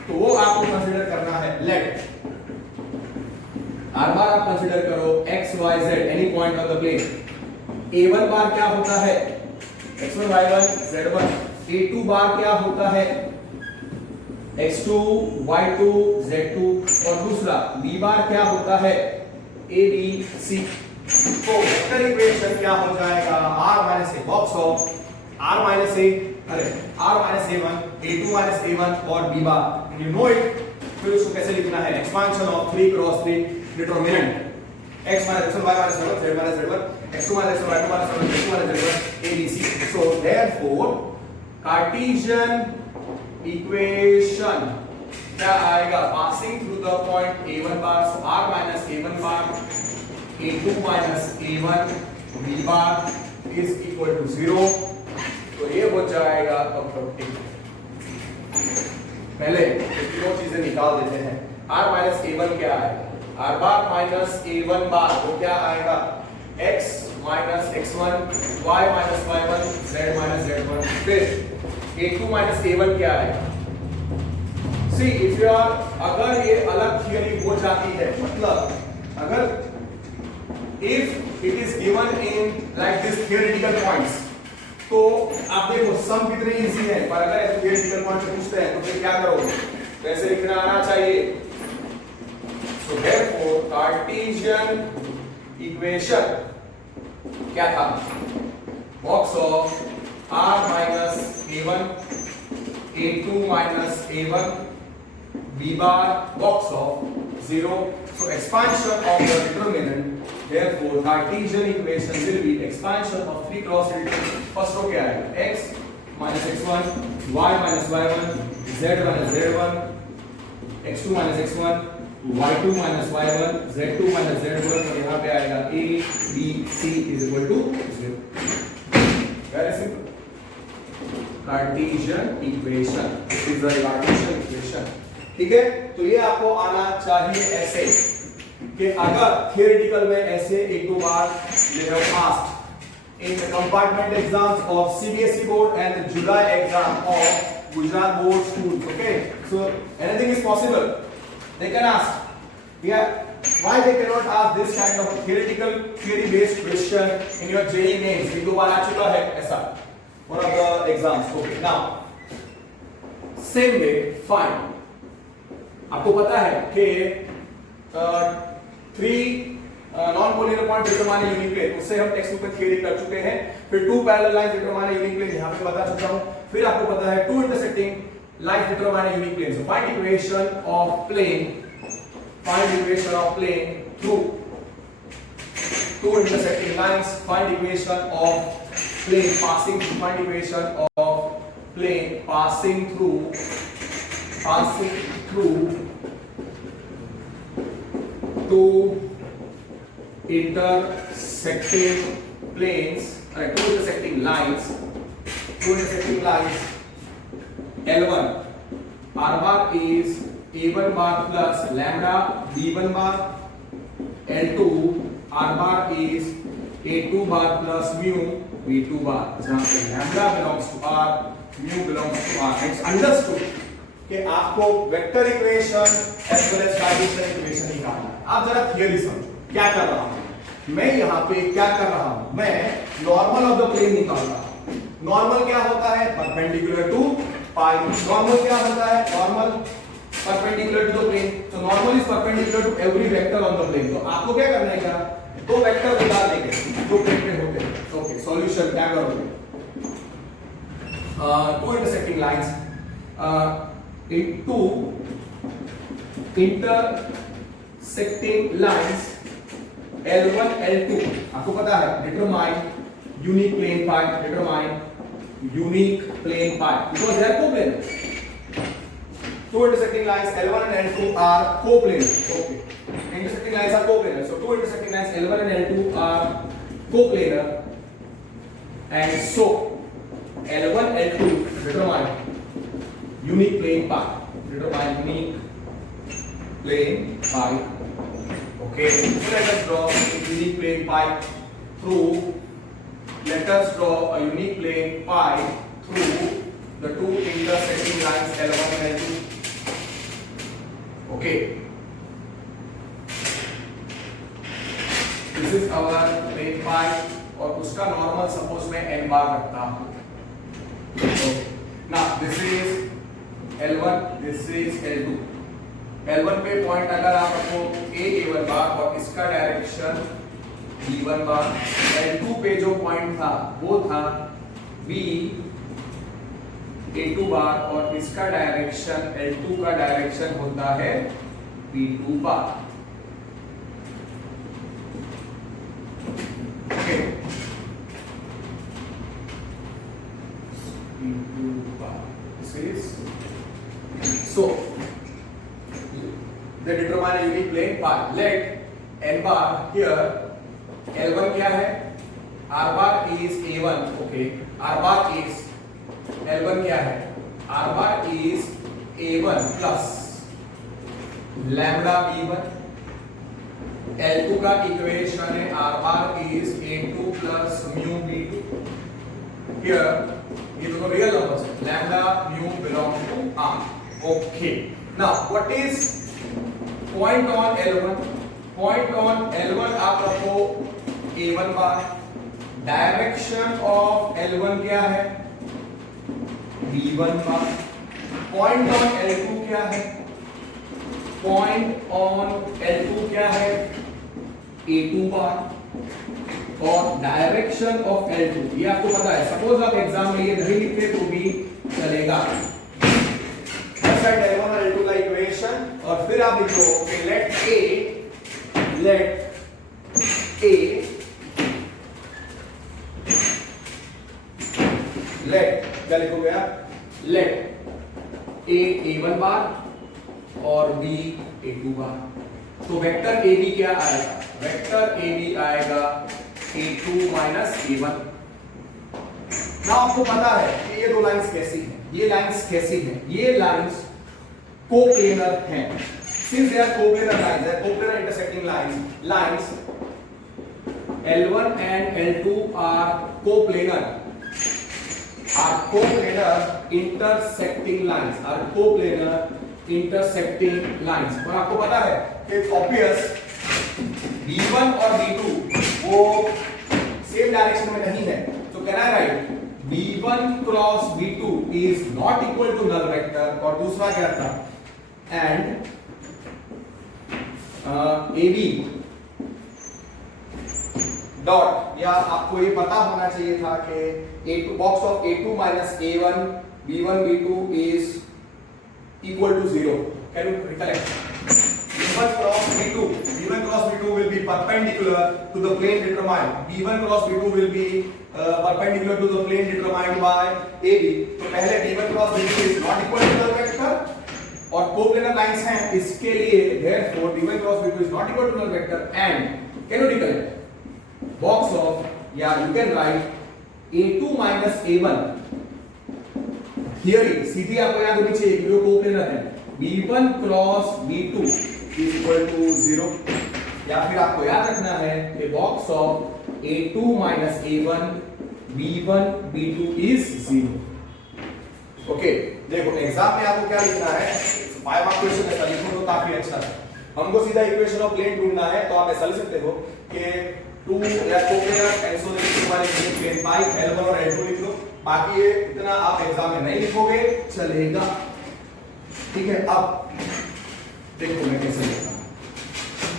तो वो आपको कंसीडर करना है. लेट r bar आप कंसीडर करो x y z any point on the plane. a1 bar क्या होता है? x1 y1 z1. a2 बार क्या होता है? x2 y2 z2 और दूसरा b बार क्या होता है? a b c. तो वेक्टर इक्वेशन क्या हो जाएगा? r minus a box of r minus a r minus a1 a2 minus a1 और b bar. You know it. फिर उसको कैसे लिखना है? Expansion of 3 cross 3 determinant x minus x1 y minus y1 z minus z1 x2 minus x1 y2 minus y1 z2 minus z1 abc. So therefore Cartesian equation क्या आएगा? Passing through the point a1 bar. So r minus a1 bar a2 minus a1 b bar is equal to 0. तो ये हो जाएगा कंफर्टिंग. पहले दो चीजें निकाल देते हैं. r minus a1 क्या आएगा? r bar minus a1 bar वो क्या आएगा? x minus x1 y minus y1 z minus z1. फिर a2 minus a1 क्या आएगा? See if you are अगर ये अलग थियरी हो जाती है, मतलब अगर if it is given in like this theoretical points, तो आप देखो सम कितने इजी है. पर अगर ऐसे theoretical points से पूछते हैं तो फिर क्या करोगे? वैसे लिखना आना चाहिए. So therefore Cartesian equation क्या था? Box of r minus a1 a2 minus a1 b bar box of 0. So expansion of the determinant. Therefore Cartesian equation will be expansion of 3 cross 3. First row क्या आएगा? x minus x1 y minus y1 z minus z1 x2 minus x1 y2 minus y1 z2 minus z1. और यहाँ पे आएगा a b c is equal to 0. Very simple. Cartesian equation. This is the Cartesian equation. ठीक है, तो ये आपको आना चाहिए ऐसे कि अगर थियोरेटिकल में ऐसे एक दो बार you have asked in the compartment exams of CBSE board and the July exam of Gujarat board schools. Okay, so anything is possible. They can ask. Yeah, why they cannot ask this kind of theoretical theory based question in your JEE mains? एक दो बार आ चुका है ऐसा one of the exams. Okay, now same way fine. आपको पता है कि 3 non collinear point determine unique plane, उससे हम टेक्स्ट बुक में थ्योरी कर चुके हैं. फिर 2 parallel lines determine unique plane यहां पे बता चुका हूं. फिर आपको पता है 2 intersecting lines determine unique plane. So find equation of plane through 2 intersecting lines. Find equation of plane passing through. Find equation of plane passing through 2 intersecting planes, 2 intersecting lines. L1 R bar is A1 bar plus lambda B1 bar r bar is a2 bar plus mu v2 bar, जहां पे lambda belongs to r, mu belongs to r. It's understood कि आपको vector equation as well as Cartesian equation निकालना है. आप जरा थियरी समझो क्या कर रहा हूं मैं. यहाँ पे क्या कर रहा हूं मैं, नॉर्मल ऑफ द प्लेन निकाल रहा हूं. नॉर्मल क्या होता है, परपेंडिकुलर टू पाई. नॉर्मल क्या होता है, normal perpendicular to the plane. तो normal is perpendicular to every vector on the plane. तो आपको क्या करना है, क्या दो वेक्टर निकाल देंगे जो प्लेन पे होते हैं. ओके, सॉल्यूशन क्या करोगे, two intersecting lines into intersecting lines L1 L2. आपको पता है determine unique plane pi, determine unique plane pi because they are coplanar. Two intersecting lines L1 and L2 are coplanar. Okay, intersecting lines are coplanar. So two intersecting lines L1 and L2 are coplanar, and so L1 L2 determine unique plane pi. Determine unique plane pi. Okay, so let us draw a unique plane pi through. Let us draw a unique plane pi through the two intersecting lines L1 and L2. Okay, this is our plane pi और उसका नॉर्मल सपोज मैं n बार रखता हूँ. Okay, now this is L1, this is L2. L1 पे पॉइंट अगर आप रखो A1 बार और इसका डायरेक्शन B1 बार. L2 पे जो पॉइंट था वो था A2 बार और इसका डायरेक्शन L2 का डायरेक्शन होता है B2 bar. Okay, B2 bar. This is so they determine a unique plane pi. Let n bar here, L1 क्या है, r bar is a1. Okay, r bar is L1 क्या है, r bar is a1 plus lambda b1. L2 का इक्वेशन है r bar is a2 plus mu b2. Here ये दोनों रियल नंबर्स हैं. lambda mu belongs to r. Okay, now what is point on L1? Point on L1 आप रखो a1 bar. Direction of L1 क्या है, b1 bar. Point on L2 क्या है, पॉइंट ऑन L2 क्या है, a2 बार. और डायरेक्शन ऑफ L2 ये आपको पता है. सपोज आप एग्जाम में ये नहीं लिखते तो भी चलेगा. L1 और L2 का इक्वेशन और फिर आप लिखो लेट क्या लिखोगे आप, लेट A1 बार और B A2 बार. तो वेक्टर AB क्या आएगा, वेक्टर AB आएगा A2 माइनस A1. ना आपको पता है कि ये दो लाइंस कैसी हैं, ये लाइंस कैसी हैं, ये लाइंस कोप्लेनर हैं. Since they are coplanar lines, they are coplanar intersecting lines, L1 and L2 are coplanar intersecting lines, are coplanar intersecting lines. और आपको पता है कि obvious B1 और B2 वो सेम डायरेक्शन में नहीं है. तो can I right B1 cross B2 is not equal to null vector. और दूसरा क्या था, and AB डॉट, या आपको ये पता होना चाहिए था कि A2 box of A2 minus A1 B1 B2 is equal to 0. Can you recollect? B1 cross B2 will be perpendicular to the plane determined. B1 cross B2 will be perpendicular to the plane determined by AB. तो पहले B1 cross B2 is not equal to null vector और कोप्लेनर लाइंस हैं, इसके लिए therefore B1 cross B2 is not equal to null vector. And can you recollect? Box of, yeah, you can write A2 minus A1. Theory सीधी आपको याद होनी चाहिए कि वो कोप्लेनर है. B1 cross B2 is equal to 0. या फिर आपको याद रखना है कि box of A2 minus A1 B1 B2 is 0। Okay, देखो एग्जाम में आपको क्या लिखना है, 5 मार्क क्वेश्चन ऐसा लिखो तो काफी अच्छा है। हमको सीधा इक्वेशन ऑफ प्लेन ढूंढना है, तो आप ऐसा लिख सकते हो कि 2 या कोपेयर आइसोलेटेड वाले प्लेन पाई L1 और L2 लिख लो। बाकी ये इतना आप एग्जाम में नहीं लिखोगे चलेगा, ठीक है। अब देखो मैं कैसे लिखता हूं,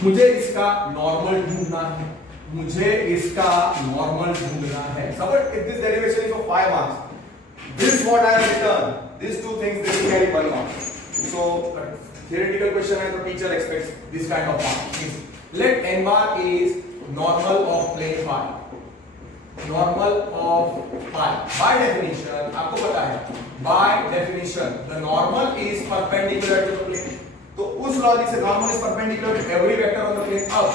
मुझे इसका नॉर्मल ढूंढना है, मुझे इसका नॉर्मल ढूंढना है। Suppose if this derivation is of 5 marks, this what I have written, this two things this will carry 1 mark. So theoretical question है तो teacher expects this kind of marks. Let n bar is normal of plane phi, normal of phi by definition आपको पता है, by definition the normal is perpendicular to the plane। तो उस लॉजिक से normal is perpendicular to every vector on the plane. अब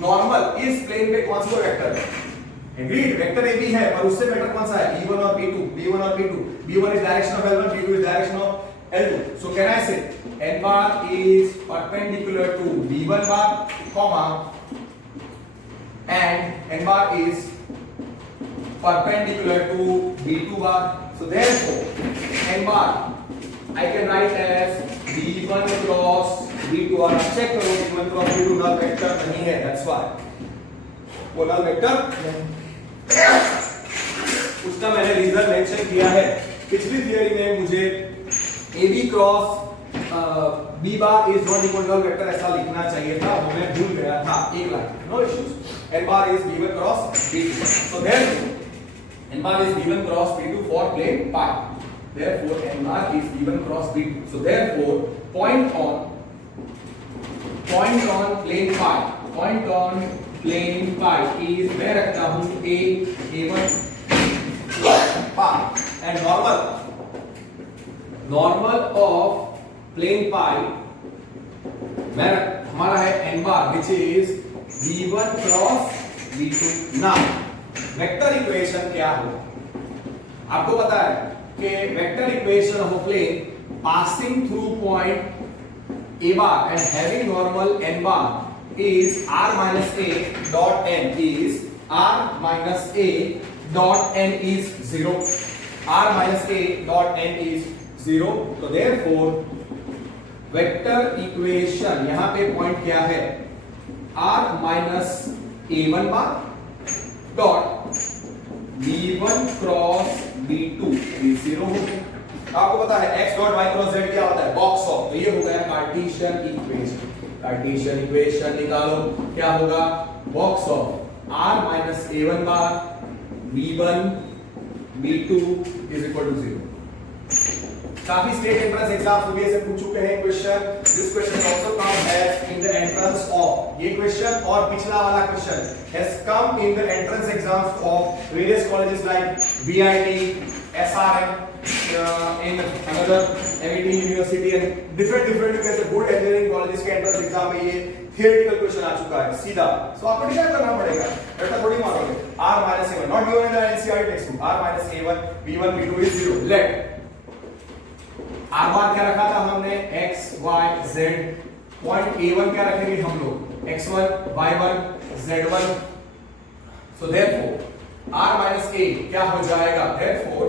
नॉर्मल इस प्लेन पे कौन सा वेक्टर है, एग्रीड वेक्टर ए बी है, पर उससे बेटर कौन सा है, b1 और b2, b1 और b2, b1 is direction of l1, b2 is direction of L2। So can I say n bar is perpendicular to b1 bar, comma, and n bar is perpendicular to b2 bar। So therefore n bar I can write as b1 cross b2। और चेक करो b1 cross b2 नल वेक्टर नहीं है, that's why वो नल वेक्टर उसका मैंने रीजन मेंशन किया है। पिछली थियरी में मुझे AB cross B bar is not equal to vector ऐसा लिखना चाहिए था, वो मैं भूल गया था, एक line, no issues. n bar is B1 cross B2, so therefore n bar is B1 cross B2 for plane pi, therefore n bar is B1 cross B2। so therefore point on plane pi, point on plane pi is मैं रखता हूं A1 pi and normal of plane pi मैं हमारा है n bar which is B1 cross B2। now vector equation क्या हो, आपको पता है कि vector equation of a plane passing through point a bar and having normal n bar is r minus a dot n is r minus a dot n is 0, r minus a dot n is 0। तो therefore वेक्टर इक्वेशन यहां पे पॉइंट क्या है, r minus a1 bar dot b1 cross b2 ये 0 हो गया। आपको पता है x dot y cross z क्या होता है, बॉक्स ऑफ, तो ये हो गया कार्टेशियन इक्वेशन। कार्टेशियन इक्वेशन निकालो, क्या होगा, box of r minus a1 bar b1 b2 is equal to 0। काफी स्टेट एंट्रेंस एग्जाम्स में भी ऐसे पूछ चुके हैं question. This question also come has in the entrance of, ये क्वेश्चन और पिछला वाला question has come in the entrance exams of various colleges like VIT, SRM, in another MIT university and different कैसे गुड इंजीनियरिंग कॉलेजेस के एंट्रेंस एग्जाम में ये थियोरेटिकल क्वेश्चन आ चुका है सीधा। सो आपको क्या करना पड़ेगा, ऐसा थोड़ी मारोगे r minus a1 not given in the NCERT textbook, r minus a1 b1 b2 is 0। Let r bar क्या रखा था हमने, x y z, point a1 क्या रखेंगे हम लोग, x1 y1 z1। So therefore r minus a क्या हो जाएगा, therefore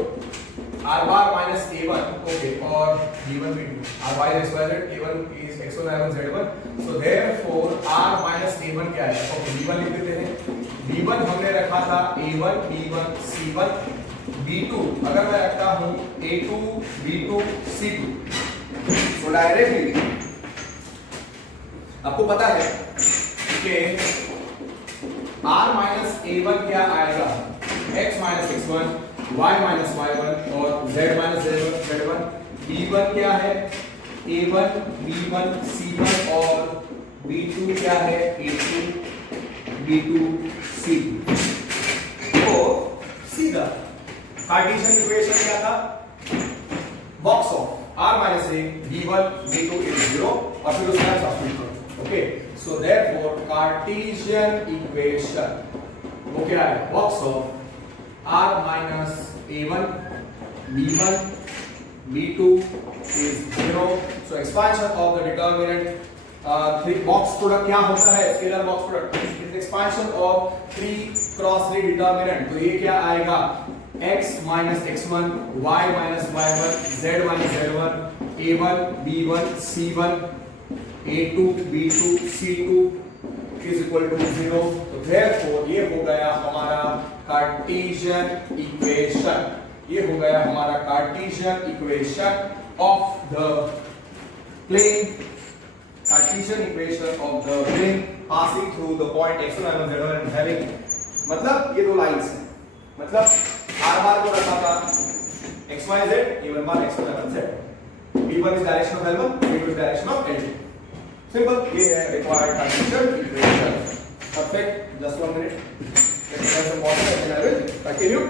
r bar minus a1 okay और b1 b2, r y is x y z, a1 is x1 y1 z1। So therefore r minus a1 क्या है, ओके b1 लिख देते हैं। b1 हमने रखा था a1 b1 c1, b2 अगर मैं रखता हूं a2 b2 c2। सो डायरेक्टली आपको पता है कि r minus a1 क्या आएगा, x minus x1, y minus y1 और z minus z1। b1 क्या है, a1 b1 c1 और b2 क्या है, a2 b2 c2। तो सीधा कार्टेशियन इक्वेशन क्या था, box of r minus a b1 b2 is 0 और फिर उसका सब्स्टिट्यूट करो। Okay, so therefore Cartesian equation वो क्या है, box of r minus a1 b1 b2 is 0। so expansion of the determinant box product क्या होता है, scalar box product is expansion of 3 cross 3 determinant. तो ये क्या आएगा, x minus x1, y minus y1, z minus z1, a1 b1 c1, a2 b2 c2 is equal to 0। तो therefore ये हो गया हमारा कार्टेशियन इक्वेशन, ये हो गया हमारा Cartesian equation of the plane, Cartesian equation of the plane passing through the point x1 y1 z1 and having, मतलब ये दो लाइंस हैं, मतलब r बार को रखा था x y z, a1 bar x1 y1 z, b1 is direction of l1, b2 is direction of l2, सिंपल। ये है required Cartesian equation. Perfect, just 1 minute, let's have some water and I will continue.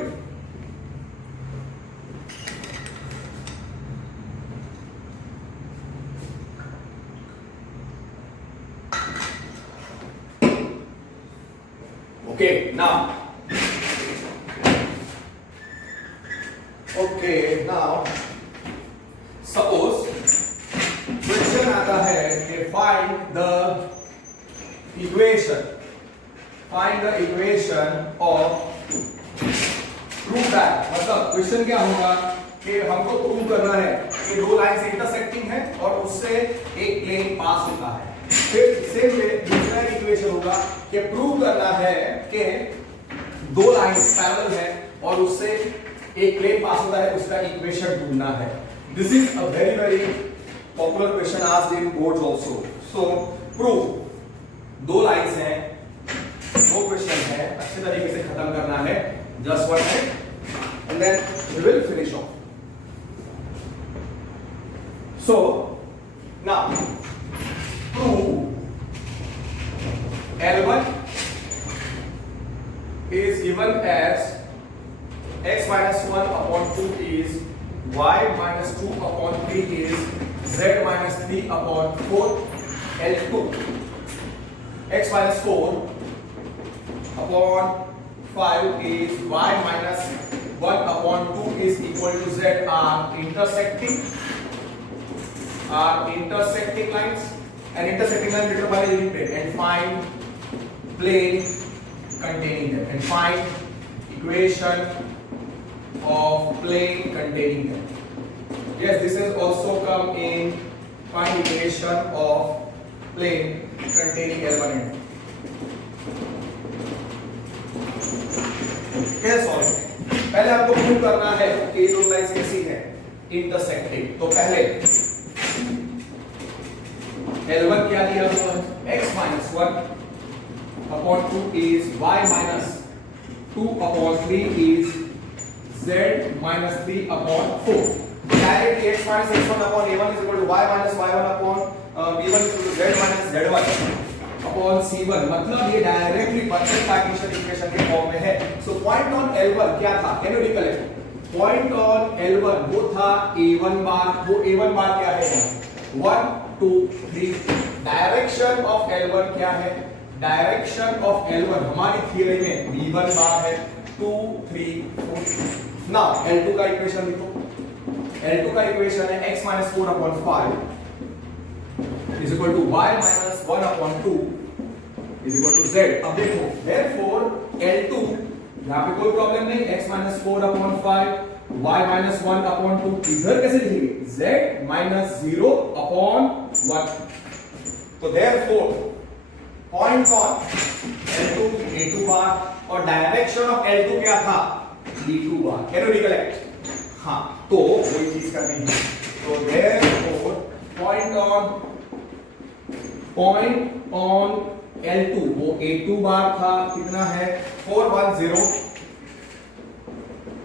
Okay, now suppose question आता है कि find the equation of prove that, मतलब क्वेश्चन क्या होगा कि हमको प्रूव करना है कि दो लाइंस इंटरसेक्टिंग है और उससे एक प्लेन पास होता है। फिर सेम वे दूसरा इक्वेशन होगा कि प्रूव करना है कि दो लाइंस पैरेलल है और उससे एक प्लेन पास होता है, उसका इक्वेशन ढूंढना है। This is a very very popular question asked in boards also. So prove, दो लाइंस हैं, दो क्वेश्चन है, अच्छे तरीके से खत्म करना है, just 1 minute and then we will finish off. So now prove L1 is given as x minus 1 upon 2 is y minus 2 upon 3 is z minus 3 upon 4 L2 x minus 4 upon 5 is y minus 1 upon 2 is equal to z are intersecting lines. An intersecting line written by the unit plane and find plane containing them and find equation of plane containing them. Yes, this has also come in find equation of plane containing L1 and कैसे सॉल्व करें? पहले आपको प्रूव करना है कि ये दो लाइंस कैसी है, इंटरसेक्टिंग। तो पहले L1 क्या दिया हुआ है, x minus 1 upon 2 is y minus 2 upon 3 is z minus 3 upon 4. Directly x minus x1 upon a1 is equal to y minus y1 upon b1 is equal to z minus z1 upon c1, मतलब ये डायरेक्टली परफेक्ट कार्टेशियन इक्वेशन के फॉर्म में है। सो पॉइंट ऑन L1 क्या था, can you recollect? Point on L1 वो था a1 बार, वो a1 बार क्या है, 1 2 3। डायरेक्शन ऑफ L1 क्या है, डायरेक्शन ऑफ L1 हमारी थियरी में v1 बार है, 2 3 4। नाउ L2 का इक्वेशन लिखो, L2 का इक्वेशन है x minus 4 upon 5 is equal to y minus 1 upon 2 is equal to z। अब देखो therefore L2 यहाँ पे कोई प्रॉब्लम नहीं, x minus 4 upon 5 y minus 1 upon 2, इधर कैसे लिखेंगे, z minus 0 upon 1। तो therefore point on L2 A2 बार और डायरेक्शन ऑफ L2 क्या था, B2 bar. Can you recollect? हाँ, तो वही चीज करनी है। तो therefore point on L2 वो A2 बार था, कितना है 410।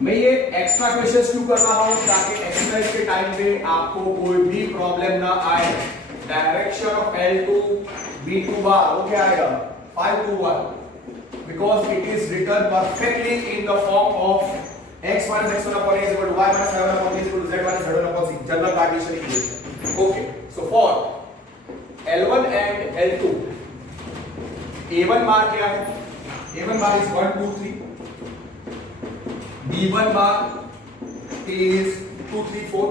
मैं ये एक्स्ट्रा क्वेश्चंस क्यों कर रहा हूं, ताकि एक्सरसाइज के टाइम पे आपको कोई भी प्रॉब्लम ना आए। डायरेक्शन ऑफ L2 B2 बार वो क्या आएगा, 521, because it is written perfectly in the form of x minus x1 upon a is equal to y minus y1 upon b is equal to z minus z1 upon c, general Cartesian equation. Okay, so for L1 and L2 A1 bar क्या है, A1 bar is 1 2 3, B1 bar is 2 3 4।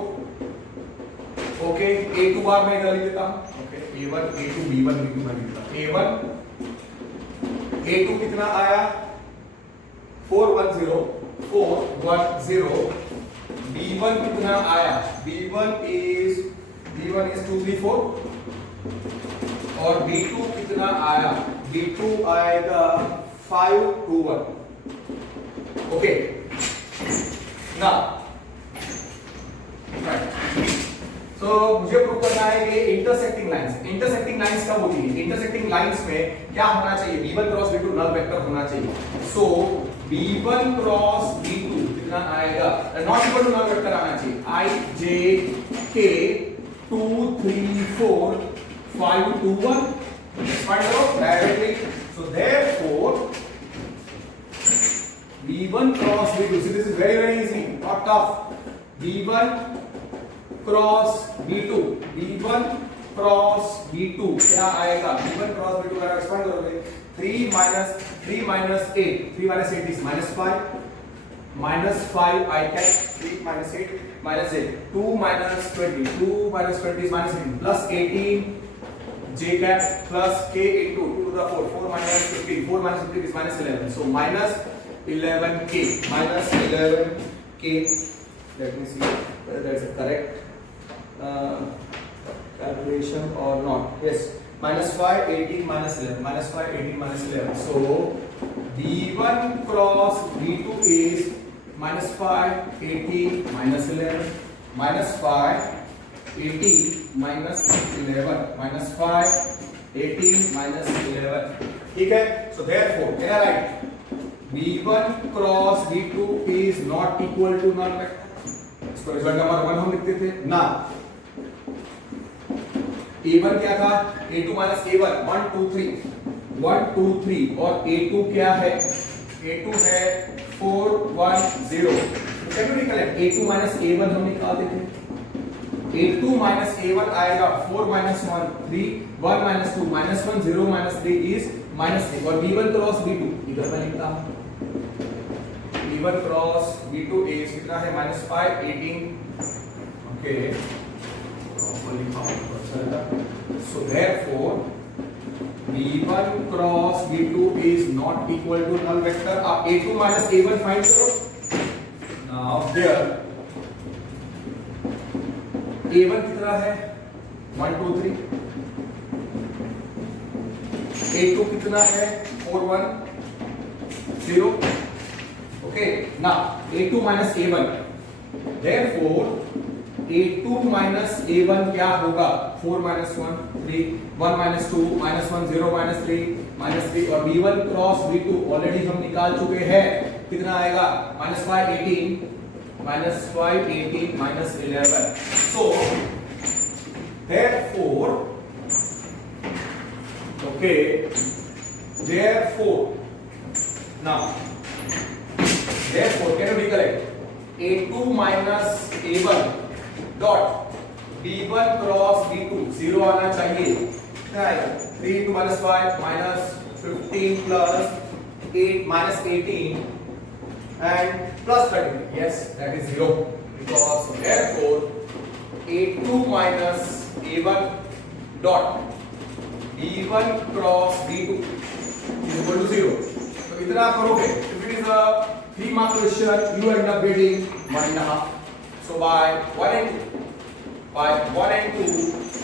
Okay, A2 बार मैं इधर लिख देता हूं। Okay, A1 A2 B1 B2 मैं लिखता A1 A2 कितना आया 410 B1 कितना आया B1 is 234 और B2 कितना आया B2 आएगा 521 ओके ना तो मुझे प्रूव करना है कि इंटरसेक्टिंग लाइंस कब होती है इंटरसेक्टिंग लाइंस में क्या होना चाहिए B1 cross B2 null vector होना चाहिए सो B1 क्रॉस B2 कितना आएगा not equal to null vector आना चाहिए I J K 2 3 4 5 2 1 फाइंड करो directly so therefore B1 cross B2 see this is very easy not tough B1 cross B2 B1 cross B2 क्या आएगा B1 cross B2 का एक्सपेंड करोगे 3 minus 8 is -5 I can 3 minus 8 minus 8 2 minus 20 is -18 plus 18 j cap plus k into 2 to the 4 minus 15 is -11 so minus 11k let me see whether that is correct calculation or not yes -5 18 -11 so B1 cross B2 is -5 18 -11 -5 18 -11 -5 18 -11 ठीक है so therefore can I write B1 cross B2 is not equal to null vector इसको रिजल्ट नंबर 1 हम लिखते थे ना A1 क्या था A2 minus A1 1 2 3 और A2 क्या है A2 है 4 1 0 तो कैसे निकालें A2 minus A1 हम निकालते थे A2 minus A1 आएगा 4 minus 1 3 1 minus 2 minus 1 0 minus 3 is minus 1 और B1 cross B2 इधर मैं लिखता हूं B1 cross B2 is कितना है -5 18 okay so therefore B1 cross B2 is not equal to null vector आप A2 minus A1 find करो now there A1 कितना है 1 2 3 A2 कितना है 4 1 0 okay now A2 minus A1 therefore A2 minus A1 क्या होगा 4 minus 1 3 1 minus 2 minus 1 0 minus 3 minus 3 और B1 cross B2 ऑलरेडी हम निकाल चुके हैं कितना आएगा -5 18 minus 11 so therefore okay therefore now therefore can you recollect A2 minus A1 dot B1 cross B2 0 आना चाहिए क्या आएगा 3 into -5 minus 15 plus 8 minus 18 and plus 30 yes that is 0 because therefore A2 minus A1 dot B1 cross B2 is equal to 0 तो इतना करोगे if it is a 3 mark question you end up getting 1.5 so by 1 and 2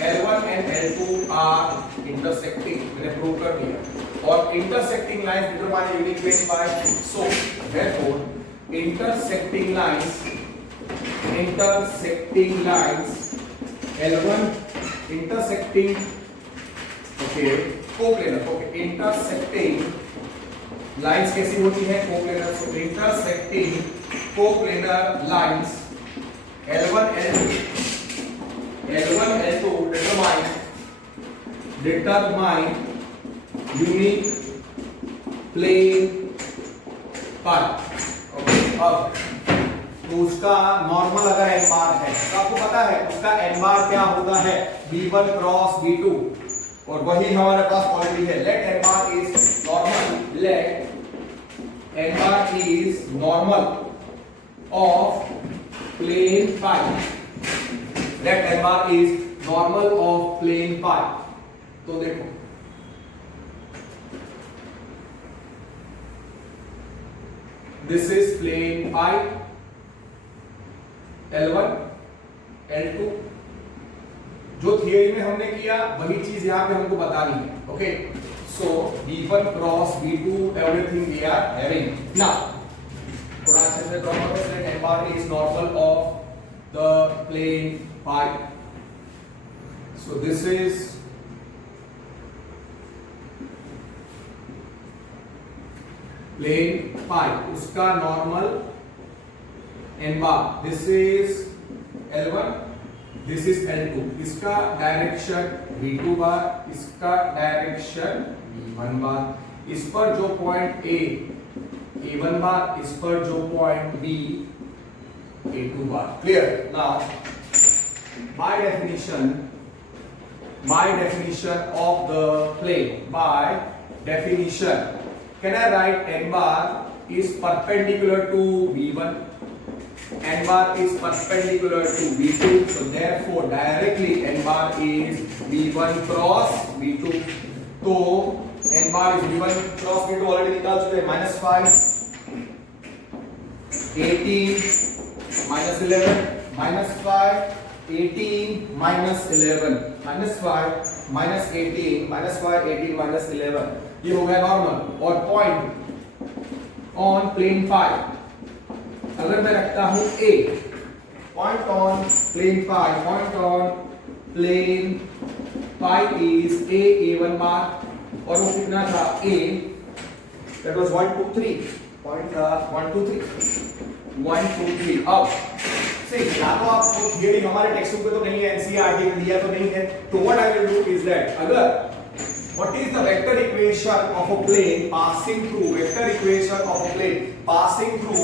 L1 and L2 are intersecting मैंने प्रूव कर दिया और intersecting lines determine unique place by so therefore intersecting lines L1 intersecting okay coplanar okay intersecting lines कैसी होती है coplanar so intersecting coplanar lines L1 L2 determine unique plane pi okay अब तो उसका नॉर्मल अगर n बार है तो आपको पता है उसका n बार क्या होता है B1 क्रॉस B2 और वही हमारे पास ऑलरेडी है let n bar is normal of plane pi let n bar is normal of plane pi तो देखो this is plane pi, L1 L2, जो थियरी में हमने किया वही चीज यहां पे हमको बतानी है. Okay, so V1 cross V2 everything we are having. Now थोड़ा अच्छे से ड्रॉ करो. Set M bar is normal of the plane pi. So this is plane pi, उसका normal n bar. This is L1, this is L2. इसका डायरेक्शन V2 बार, इसका डायरेक्शन V1 बार. इस पर जो पॉइंट A A1 बार, इस पर जो point B A2 bar. Clear? Now by definition of the plane, by definition, can I write n bar is perpendicular to V1, n bar is perpendicular to V2, so therefore directly n bar is V1 cross V2. तो n bar is V1 cross V2 already निकाल चुके हैं. -5 18 -11 -5 18 -11 -5 -18 -5 18 -11, ये हो गया नॉर्मल. और पॉइंट ऑन प्लेन पाई अगर मैं रखता हूं A, point on plane pi, point on plane pi is A1 bar, और वो कितना था A, दैट वाज 1 2 3, पॉइंट था 1 2 3 1 2 3. अब या तो आपको थियरी हमारे टेक्स्ट बुक पे तो नहीं है, एनसीईआरटी में दिया तो नहीं है, तो what I will do is that अगर what is the vector equation of a plane passing through, vector equation of a plane passing through,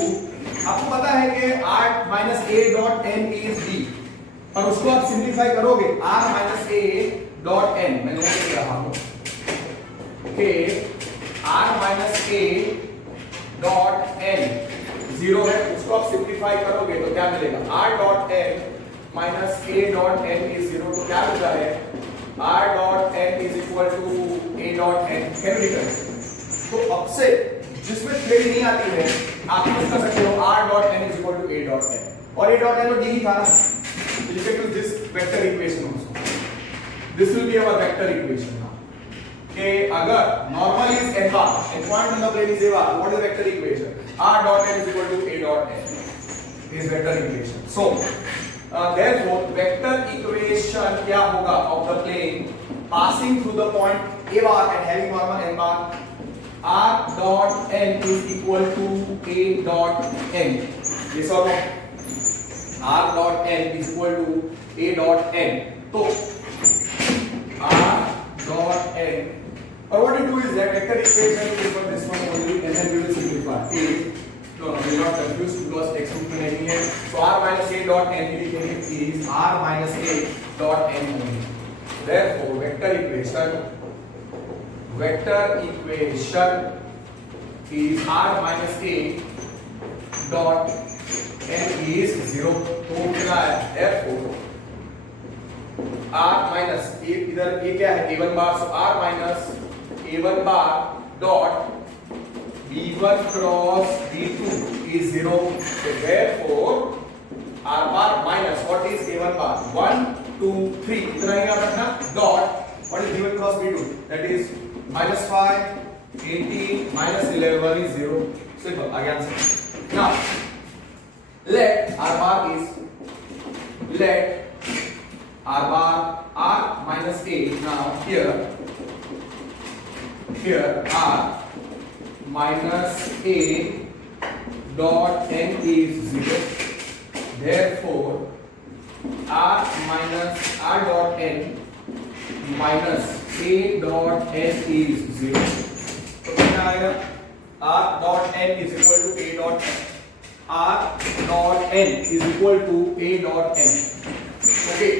आपको पता है कि r minus a dot n is d, और उसको आप सिंपलीफाई करोगे r minus a dot n, मैं नोट कर रहा हूं कि r minus a dot n 0 है, उसको आप सिंपलीफाई करोगे तो क्या मिलेगा, r dot n minus a dot n is 0, तो क्या मिलता है r dot n is equal to a dot n. Can you recall? तो अब से जिसमें थ्योरी नहीं आती है आप यूज कर सकते हो r dot n is equal to a dot n, और a डॉट n तो d ही था ना. You can use this vector equation also. This will be our vector equation now. कि अगर normal is n bar and point on the plane is a bar, what is the vector equation? r dot n is equal to a dot n is vector equation. So therefore vector equation क्या होगा of the plane passing through the point a bar and having normal n bar, r dot n is equal to a dot n. Yes or no? r dot n is equal to a dot n. तो r dot n, or what you do is that vector equation is for this one only, and then we will simplify. No, we are not confused because x book में नहीं है. So r minus a dot n is r minus a dot n only. Therefore vector equation is r minus a dot n is 0. तो कितना है? Therefore r minus a, इधर a क्या है? a1 bar. So r minus a1 bar dot b1 cross b2 is 0. So therefore r bar minus what is a1 bar? 1 2 3, इतना ही याद रखना. Dot what is b1 cross b2? That is -5 18 -11 is 0. Simple. Again simple. Now let r bar r minus a. Now here r minus a dot n is 0. Therefore r minus r dot n minus a dot n is 0. तो क्या आएगा? r dot n is equal to a dot n. r dot n is equal to a dot n. Okay.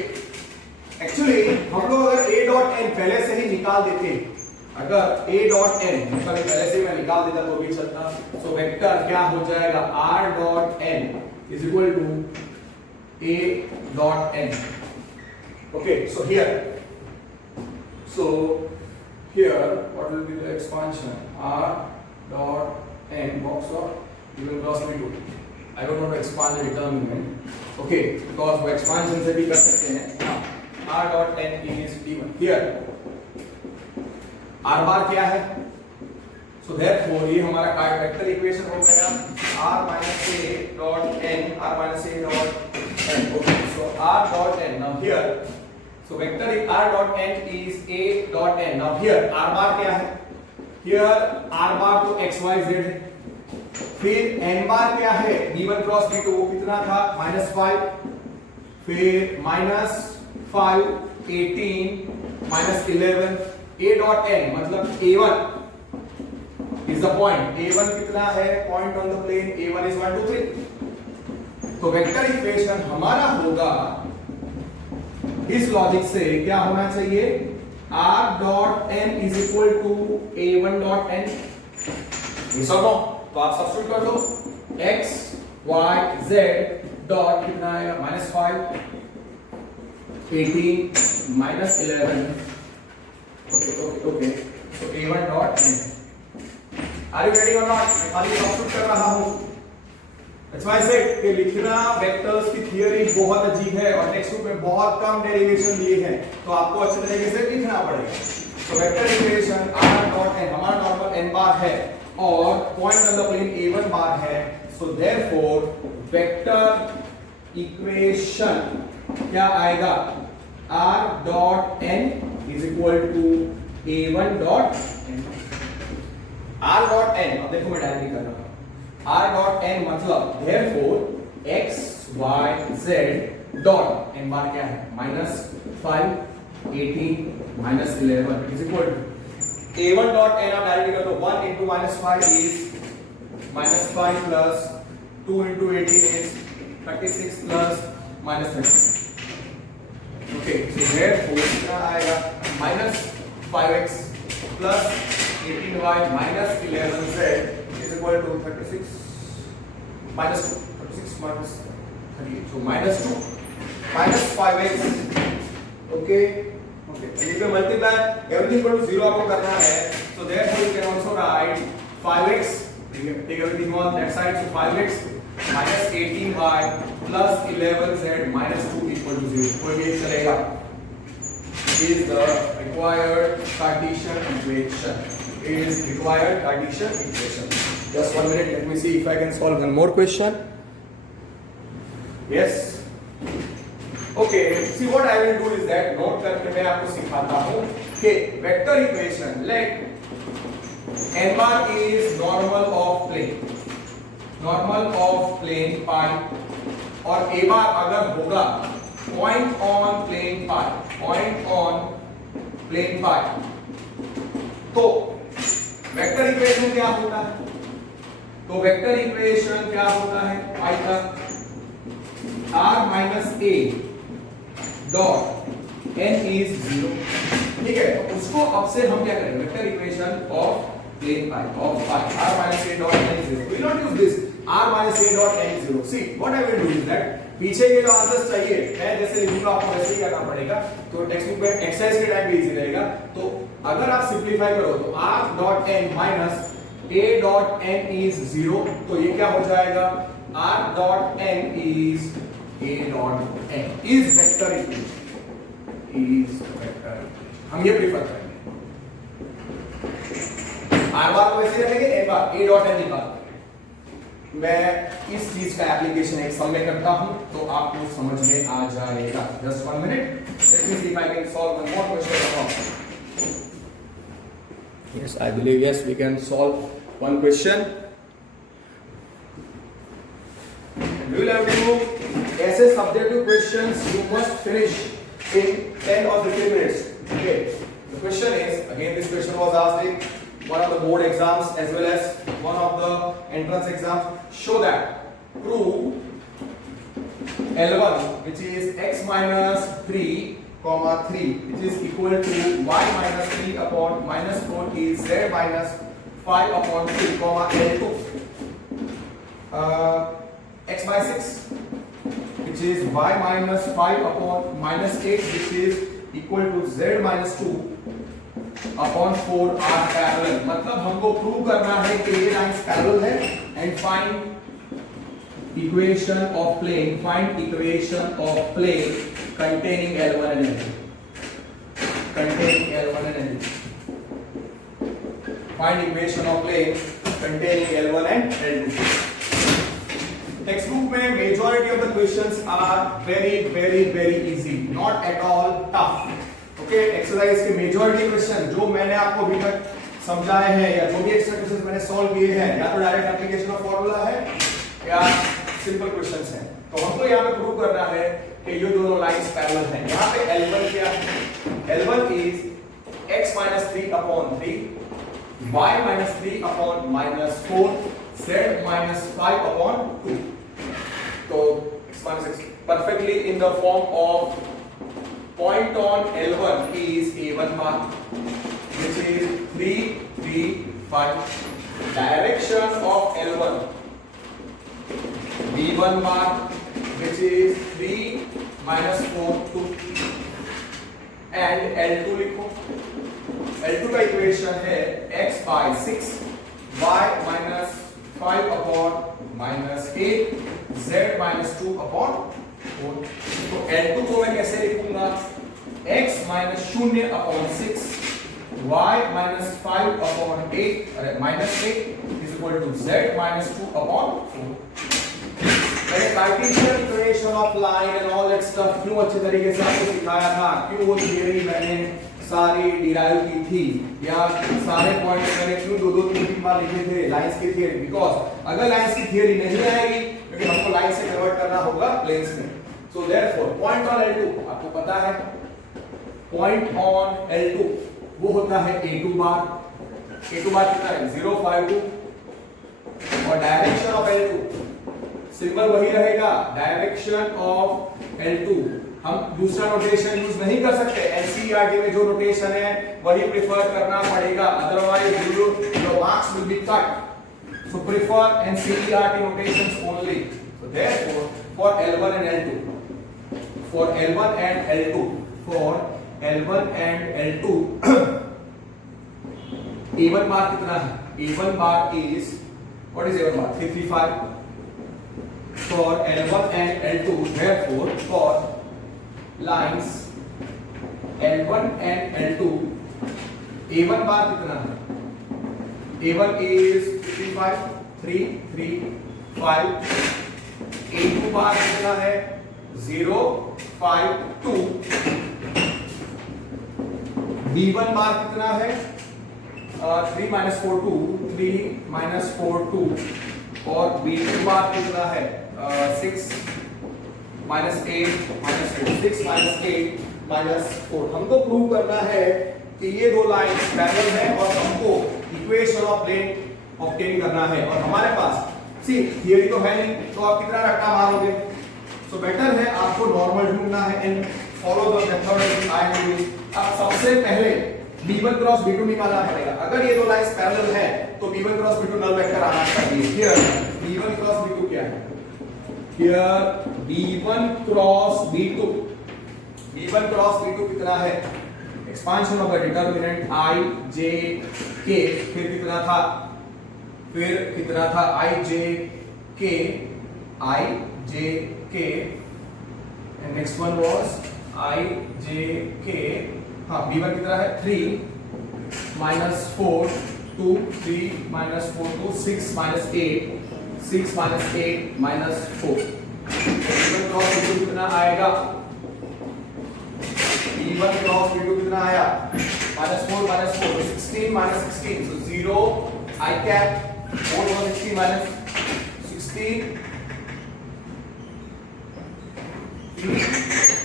Actually हम लोग अगर a dot n पहले से ही निकाल देते, अगर a डॉट n मतलब पहले से मैं निकाल देता तो भी चलता. सो वेक्टर क्या हो जाएगा? r dot n is equal to a dot n. Okay, so here So here what will be the expansion? R dot n box of given cross v2. I don't want to expand the determinant. Okay, because वो expansion से भी कर सकते हैं. R dot n is d1. Here R bar क्या है? So therefore ये हमारा का वेक्टर इक्वेशन हो गया r minus a dot n, r minus a dot n. Okay, so r dot n. Now here, so vector r dot n is a dot n. Now here r bar क्या है? Here r bar तो x y z है. फिर n बार क्या है? d1 क्रॉस d2 वो कितना था? -5. फिर -5 18 -11 a dot n मतलब a1 is the point. a1 कितना है? Point on the plane a1 is 1 2 3. तो वेक्टर इक्वेशन हमारा होगा इस लॉजिक से क्या होना चाहिए? r dot n is equal to a1 dot n. yes or no? तो आप सब्स्टिट्यूट कर दो x y z डॉट कितना आएगा? -5 18 -11. okay so a1 dot n. Are you ready or not? मैं खाली सब्स्टिट्यूट कर रहा हूँ. That's why I said कि लिखना वेक्टर्स की थियरी बहुत अजीब है और टेक्स्ट बुक में बहुत कम डेरिवेशन दिए हैं, तो आपको अच्छे तरीके से लिखना पड़ेगा. तो vector equation r dot n हमारा नॉर्मल n बार है और point on the plane a1 bar है. सो देयरफॉर वेक्टर इक्वेशन क्या आएगा? r dot n is equal to a1 dot n. r dot n, अब देखो मैं डायरेक्टली कर रहा हूं. r डॉट n मतलब therefore x y z dot n bar क्या है? -5 18 -11 is equal to a1 dot n. आप डायरेक्टली कर दो. 1 into -5 is -5 plus 2 into 18 is 36 plus -30. okay so therefore क्या आएगा? -5x plus 18y minus 11z is equal to 36 minus 2. 36 minus 38. So minus 2 minus 5x. Okay. You can multiply everything equal to 0 आपको करना है. So therefore you can also write 5x. Take everything on that side. So 5x minus 18y plus 11z minus 2 equal to 0. कोई भी चलेगा. Is the required Cartesian equation. Is required Cartesian equation. Just 1 minute. Let me see if I can solve one more question. Yes. Okay. See what I will do is that note करके मैं आपको सिखाता हूँ कि vector equation like n bar is normal of plane pi और a bar अगर होगा point on plane pi तो वेक्टर इक्वेशन क्या होता है? तो वेक्टर इक्वेशन क्या होता है? पाई का r minus a dot n is 0. ठीक है, तो उसको अब से हम क्या करेंगे? Vector equation of plane pi of pi r minus a dot n is 0. We will not use this r minus a dot n is 0. See what I will do is that पीछे के जो आंसर्स चाहिए मैं जैसे लिखूंगा आपको वैसे ही करना पड़ेगा. तो टेक्स्ट बुक में एक्सरसाइज के टाइम भी इजी रहेगा. तो अगर आप सिंपलीफाई करो तो r dot n minus a dot n is 0. तो ये क्या हो जाएगा? r dot n is a dot n is vector equation. हम ये प्रेफर करेंगे. r बार को ऐसे रखेंगे, a bar a dot n निकाल. मैं इस चीज का एप्लीकेशन एक सम में करता हूं तो आपको समझ में आ जाएगा. Just 1 minute. Let me see if I can solve one more question. Yes, I believe yes we can solve one question. And we will have to do ऐसे subjective questions you must finish in 10 or 15 minutes. Okay. The question is, again this question was asked in one of the board exams as well as one of the entrance exams. Show that prove L1 which is x minus 3 comma 3 which is equal to y minus 3 upon minus 4 is z minus 5 upon 3 comma L2 x by 6 which is y minus 5 upon minus 8 which is equal to z minus 2 upon 4 are parallel. मतलब हमको प्रूव करना है कि ये लाइंस पैरेलल है and find equation of plane, find equation of plane containing L1 and L2, containing L1 and L2, find equation of plane containing L1 and L2। Text book में majority of the questions are very easy, not at all tough. Okay, exercise के मेजॉरिटी क्वेश्चन जो मैंने आपको अभी तक समझाए हैं या जो भी एक्स्ट्रा क्वेश्चंस मैंने सॉल्व किए हैं, या तो डायरेक्ट एप्लीकेशन ऑफ फॉर्मूला है या सिंपल क्वेश्चंस हैं। तो हमको यहाँ पे प्रूव करना है कि ये दोनों लाइंस पैरेलल हैं। यहाँ पे L1 क्या है? L1 is x minus 3 upon 3, y minus 3 upon minus 4, z minus 5 upon 2। तो x minus x perfectly in the form of point on L1 is A1 mark, which is 3, 3, 5. Direction of L1 B1 mark, which is 3 minus 4 2, and L2 लिखो। L2 का इक्वेशन है x by 6, y minus 5 upon minus 8, z minus 2 upon 4। तो L2 को मैं कैसे लिखूंगा? x minus 0 upon 6, y minus 5 upon 8 minus 8 is equal to z minus 2 upon 4। मैंने Cartesian equation of line and all that stuff क्यों अच्छे तरीके से आपको सिखाया था, क्यों वो थियरी मैंने सारी डिराइव की थी, या सारे पॉइंट्स मैंने क्यों दो दो तीन तीन बार लिखे थे लाइंस की थियरी। बिकॉज अगर लाइंस की थियरी नहीं आएगी क्योंकि हमको लाइन से कन्वर्ट करना होगा प्लेन्स में। So therefore point on L2 आपको पता है, पॉइंट ऑन L2 वो होता है A2 बार। A2 बार कितना है? 0 5 2। और डायरेक्शन ऑफ L2 सिंबल वही रहेगा, डायरेक्शन ऑफ L2। हम दूसरा नोटेशन यूज नहीं कर सकते, एनसीईआरटी में जो नोटेशन है वही प्रेफर करना पड़ेगा, otherwise your marks will be cut. So prefer NCERT notations only. So therefore for L1 and L2, for L1 and L2, for L1 and L2 A1 बार कितना है? A1 bar is, what is A1 bar? 335। For L1 and L2, therefore for lines L1 and L2, A1 बार कितना है? A1 is 55, 3, 3, 5। A2 बार कितना है? 0, 5, 2। B1 बार कितना है? 3 minus 4 2, 3 minus 4 2। और B2 बार कितना है? 6 minus 8 minus 4, 6 minus 8 minus 4। हमको प्रूव करना है कि ये दो लाइंस पैरेलल हैं और हमको इक्वेशन ऑफ प्लेन ऑब्टेन करना है। और हमारे पास सी थियरी तो है नहीं, तो आप कितना रट्टा मारोगे? सो बेटर है आपको नॉर्मल ढूंढना है and follow the method I am using. अब सबसे पहले B1 क्रॉस B2 निकालना पड़ेगा। अगर ये दो लाइंस पैरेलल है तो B1 क्रॉस B2 नल वेक्टर आना चाहिए। हियर B1 क्रॉस B2 क्या है? Here B1 cross B2, B1 cross B2 कितना है? Expansion of the determinant I J K, फिर कितना था? फिर कितना था? I J K, I J K, and next one was I J K। हाँ, B1 कितना है? 3 minus 4 2, 3 minus 4 2, 6 minus 8, 6 minus 8 minus 4। B1 cross B2 कितना आएगा? B1 क्रॉस B2 कितना आया? -4 minus 4, 16 minus 16, so 0 I cap, 4 over 16 minus 16,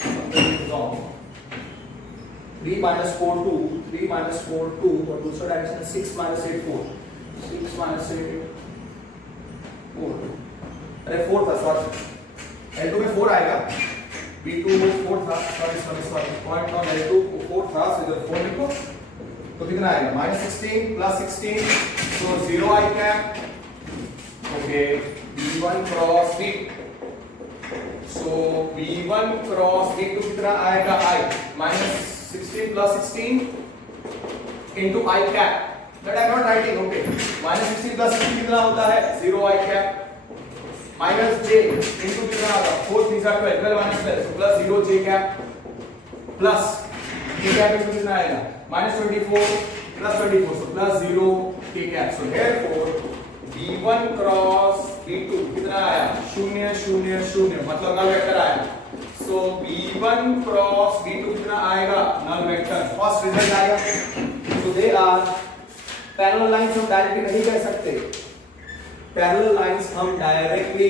something is wrong। 3 minus 4 2, 3 minus 4 2, और दूसरा डायरेक्शन 6 minus 8 4, 6 minus 8 4। अरे 4 था, सॉरी L2 में 4 आएगा, B2 में 4 था, सॉरी पॉइंट ऑन L2 को 4 था, so इधर 4 लिखो। तो कितना आएगा? -16 plus 16, so 0 I cap। Okay, B1 cross B2, so B1 cross B2 कितना आएगा? I -16 plus 16, into I cap that I am not writing. Okay, minus 16 plus 16 कितना होता है 0 I cap minus j into कितना होगा 4 3 12 12 minus 12 so plus 0 j cap plus k cap into कितना आएगा minus 24 plus 24 so plus 0 k cap so therefore b1 cross b2 कितना आया 0 0 0 मतलब नल वेक्टर आया so b1 cross b2 कितना आएगा नल वेक्टर फर्स्ट रिजल्ट आएगा so they are parallel lines हम डायरेक्टली नहीं कह सकते पैरेलल लाइंस हम डायरेक्टली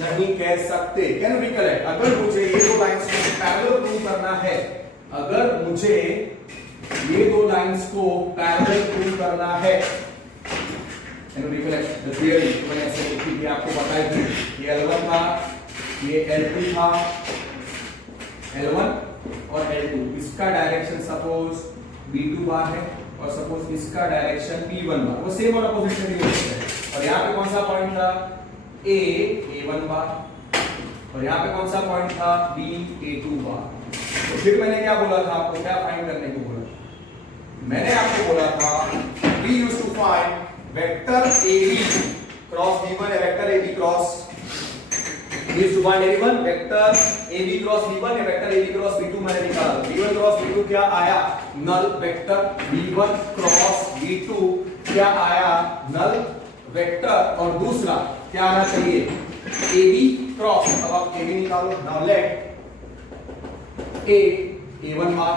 नहीं कह सकते कैन यू रिकलेक्ट अगर मुझे ये दो लाइंस को पैरेलल प्रूव करना है अगर मुझे ये दो लाइंस को पैरेलल प्रूव करना है can you recollect the theory मैंने ऐसे लिखी थी आपको बताई थी ये L1 था ये L2 था L1 और L2 इसका डायरेक्शन सपोज B2 बार है और सपोज इसका डायरेक्शन P1 बार वो सेम और अपोजिट में हो सकता है और यहाँ पे कौन सा पॉइंट था A A1 बार और यहाँ पे कौन सा पॉइंट था B A2 बार तो फिर मैंने क्या बोला था आपको क्या फाइंड करने को बोला मैंने आपको बोला था we used to find vector AB cross B1 या vector AB cross we used to find AB1 vector AB cross B1 या vector AB cross B2 मैंने निकाला B1 cross B2 क्या आया null vector B1 cross B2 क्या आया नल वेक्टर और दूसरा क्या आना चाहिए AB क्रॉस अब आप AB निकालो now let A A1 bar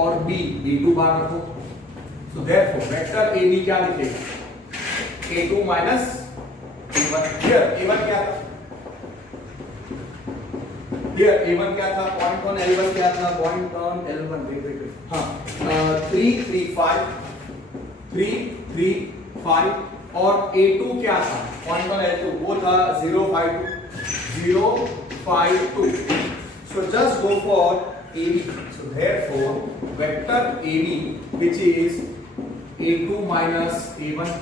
और B B2 बार रखो सो देयरफॉर वेक्टर AB क्या लिखेगा A2 minus A1 here A1 क्या था Here A1 क्या था पॉइंट ऑन L1 क्या था पॉइंट ऑन L1 वेट हां 3 3 5 3 3 5 और A2 क्या था पॉइंट ऑन L2 वो था 0 5 2 0 5 2 so just go for AB so therefore vector AB which is A2 minus A1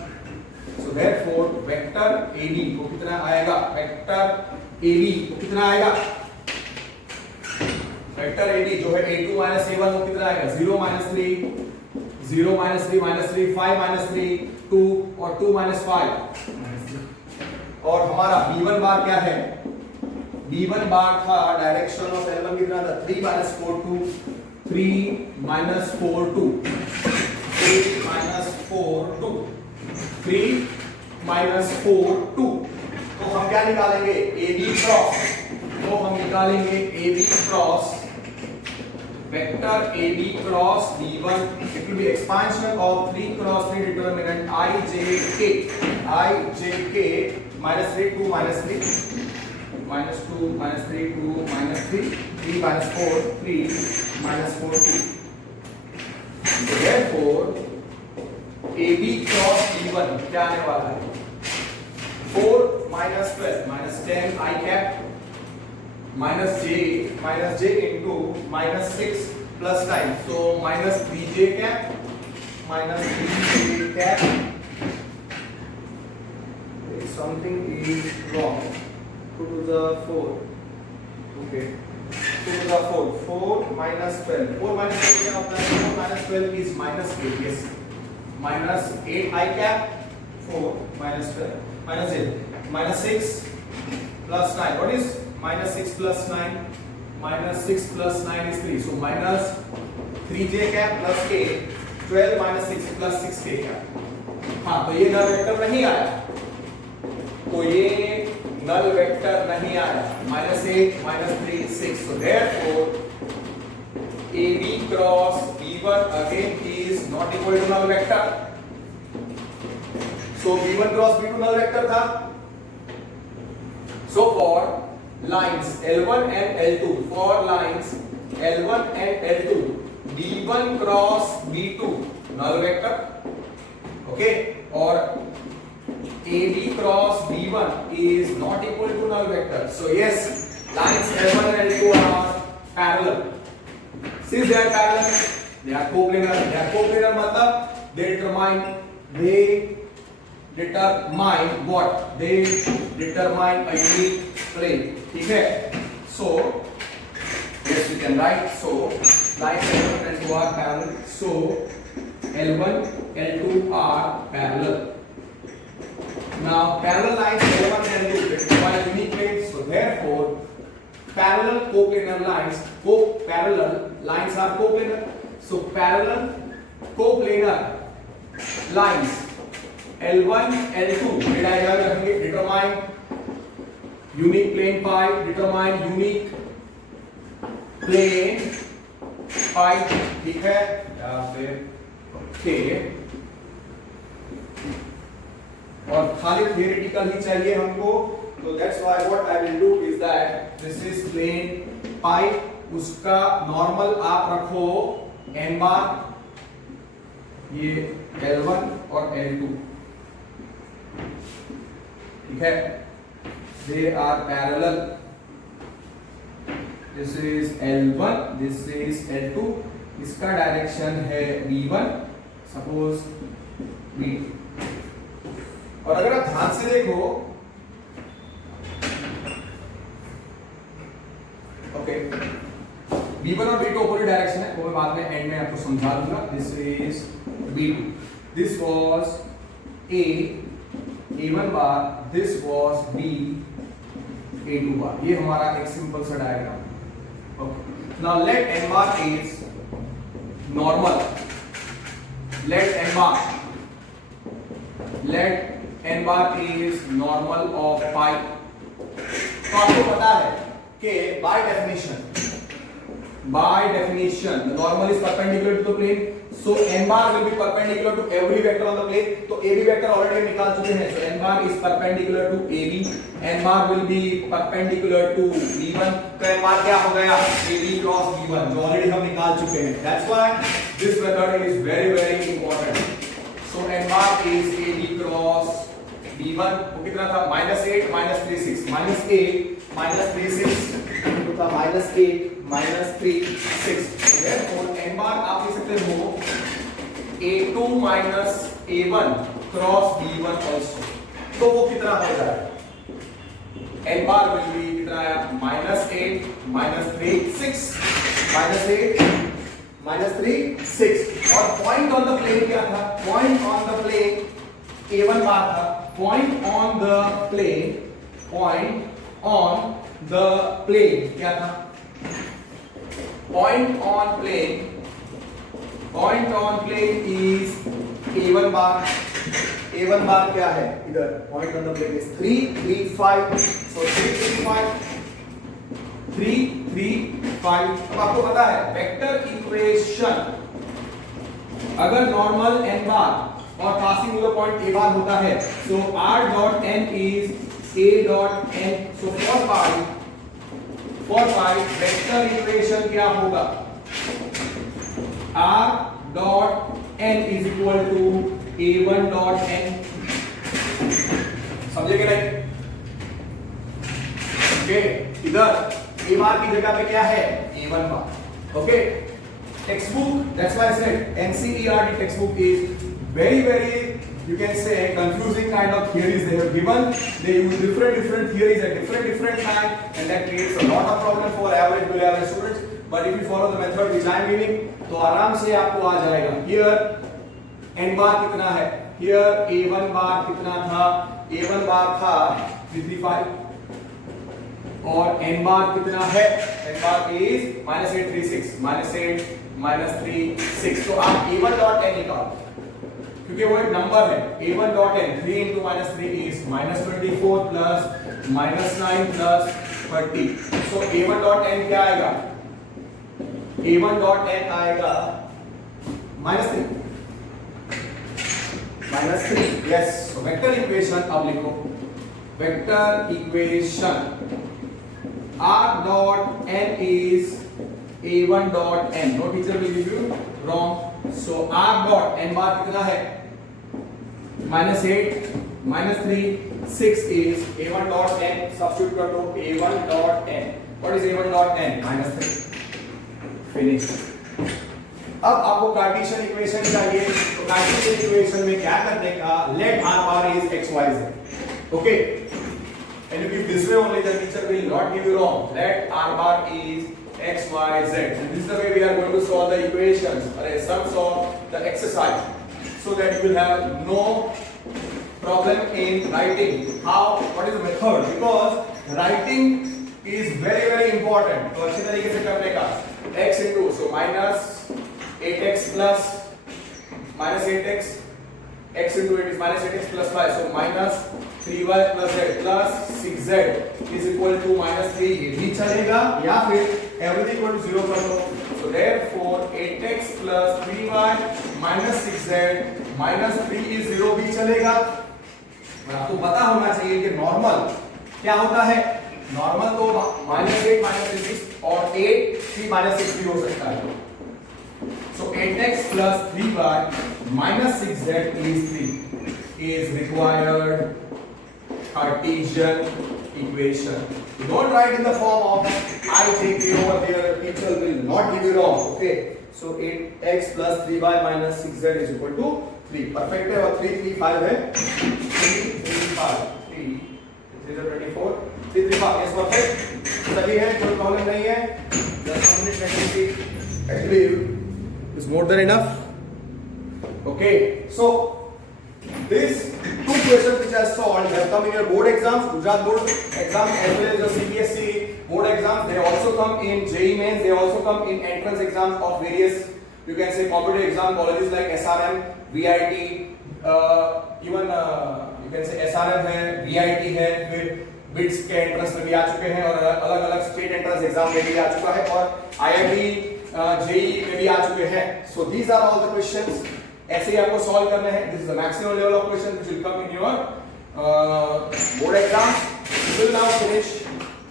so therefore vector AB को कितना आएगा वेक्टर AB को कितना आएगा वेक्टर AB जो है A2 minus A1 वो कितना आएगा 0 minus 3 0 minus 3 minus 3 5 minus 3 2 और 2 minus 5 और हमारा B1 बार क्या है B1 बार था डायरेक्शन ऑफ L1 कितना था 3 minus 4 2 3 minus 4 2 3 minus 4 2 3 minus 4 2 तो हम क्या निकालेंगे AB क्रॉस तो हम निकालेंगे AB cross vector AB cross B1 it will be expansion of 3 cross 3 determinant ijk minus 3 2 minus 3 minus 2 minus 3 2 minus 3 3 minus 4 3 minus 4 2 so therefore AB cross B1 क्या आने वाला है 4 minus 12 minus 10 I cap minus j into minus 6 plus 9 so minus 3j cap minus 3j cap something is wrong 2 to the 4 okay 2 to the 4 4 minus 12 4 minus 12 क्या होता है 4 minus 12 is minus 8 yes minus 8 I cap 4 minus 12 minus 8 minus 6 plus 9 what is minus 6 plus 9 minus 6 plus 9 is 3 so minus 3j cap plus k 12 minus 6 plus 6k cap हाँ तो ये नल वेक्टर नहीं आया तो ये नल वेक्टर नहीं आया minus 8 minus 3 6 so therefore AB cross B1 again is not equal to null vector so B1 cross B2 null vector था so for lines L1 and L2 for lines L1 and L2 B1 cross B2 null vector okay or AB cross B1 is not equal to null vector so yes lines L1 and L2 are parallel since they are parallel they are coplanar मतलब they determine what they determine a unique plane ठीक है so yes you can write so lines L1 and L2 are parallel so L1, L2 are parallel. Now parallel lines L1 and L2 require unique planes, so therefore parallel coplanar lines are coplanar. So parallel coplanar lines L1, L2 determine unique plane pi, determine unique plane pi, ठीक है, या फिर के, और खाली थियोरेटिकल ही चाहिए हमको, तो that's why what I will do is that this is plane pi, उसका नॉर्मल आप रखो n बार, ये L1 और L2, ठीक है, they are parallel, this is L1, this is L2, इसका डायरेक्शन है V1, सपोज V2, और अगर आप ध्यान से देखो, ओके, V1 और V2 अपोजिट डायरेक्शन है, वो मैं बाद में एंड में आपको समझा दूंगा। This is V2, this was A1 bar, this was B A2 बार, ये हमारा एक सिंपल सा diagram. Okay, now let n bar is normal, let n bar is normal of pi। तो आपको पता है कि by definition the normal is perpendicular to the plane, so n bar will be perpendicular to every vector on the plane। तो AB vector already निकाल चुके हैं, so n bar is perpendicular to AB, n bar will be perpendicular to B1, तो n bar क्या हो गया, AB cross B1, जो already हम निकाल चुके हैं। That's why this method is very very important। So n bar is AB cross B1, वो कितना था, -8 -36, -8 -36 तो था -8 -36, therefore n bar आप लिख सकते हो A2 A1 cross B1 also, तो वो कितना हो जाएगा, n bar will be कितना आया, -8 -3 6 -8 -3 6, और पॉइंट ऑन द प्लेन क्या था, point on the plane A1 bar था, पॉइंट ऑन द प्लेन क्या था, point on plane is A1 bar, A1 bar क्या है, इधर point on the plane is 3 3 5, so 3 3 5 3 3 5। अब आपको पता है वेक्टर इक्वेशन, अगर नॉर्मल n बार और passing to the point a bar होता है, so r dot n is a dot n, so for pi vector equation क्या होगा, r dot n is equal to a1 dot n, समझे कि नहीं, ओके, इधर a बार की जगह पे क्या है, a1 bar, okay. textbook, that's why I said NCERT textbook is very you can say confusing kind of theories they have given, they use different theories at different time, and that creates a lot of problem for average below average students, but if you follow the method which I am giving, तो आराम से आपको आ जाएगा। here n बार कितना है, here a1 बार कितना था, a1 बार था 335, और n बार कितना है, n बार is -836 -8 -3 6, तो आप a1 डॉट n निकालो, क्योंकि वो एक नंबर है, a1 dot n 3 into -3 is -24 plus -9 plus 30, so a1 dot n क्या आएगा, a1 डॉट n आएगा -3 यस। so वेक्टर इक्वेशन अब लिखो, vector equation r dot n is a1 dot n, no teacher will give you wrong, so r dot n bar कितना है, -8 -3 6 is a1 dot n, substitute कर दो a1 dot n, what is a1 dot n, -3, finish। अब आपको कार्टेशियन इक्वेशन चाहिए, तो कार्टेशियन इक्वेशन में क्या करने का, let r bar is x y z, okay, and you give this way only, the teacher will not give you wrong, let r bar is x y z, and this is the way we are going to solve the equations, sums of the exercise so that you will have no problem in writing. How? What is the method? Because writing is very important. तो अच्छे तरीके से करने का x into so minus 8x plus minus 8x x into it is minus 8x plus 5 so minus 3y plus z plus 6z is equal to minus 3 ये भी चलेगा या फिर everything equal to 0 कर दो so therefore 8x plus 3y minus 6z minus 3 is 0 भी चलेगा और आपको पता होना चाहिए कि नॉर्मल क्या होता है नॉर्मल तो minus 8 minus 6 और 8 3 minus 6 भी हो सकता है so 8x plus 3y minus 6z is 3 is required Cartesian equation. You don't write in the form of I take it over here. Teacher will not give you wrong. Okay. So 8x plus 3y minus 6z is equal to 3. Perfect है और 3 3 5 है. 3 3 5 3 3 24 3 3 5 is perfect. सही है कोई प्रॉब्लम नहीं है. Just complete necessity. Actually is more than enough. Okay. So this two questions which I solved have come in your board exams, Gujarat board exam as well as your CBSE board exams. They also come in JEE mains. They also come in entrance exams of various, you can say, competitive exam colleges like SRM, VIT, even you can say SRM है, VIT है, फिर बिट्स के एंट्रेंस में भी आ चुके हैं और अलग-अलग स्टेट एंट्रेंस एग्जाम में भी आ चुका है और IIT JEE में भी आ चुके हैं. So these are all the questions. ऐसे ही आपको सॉल्व करना है. This is the maximum level of question which will come in your board exam. We will now finish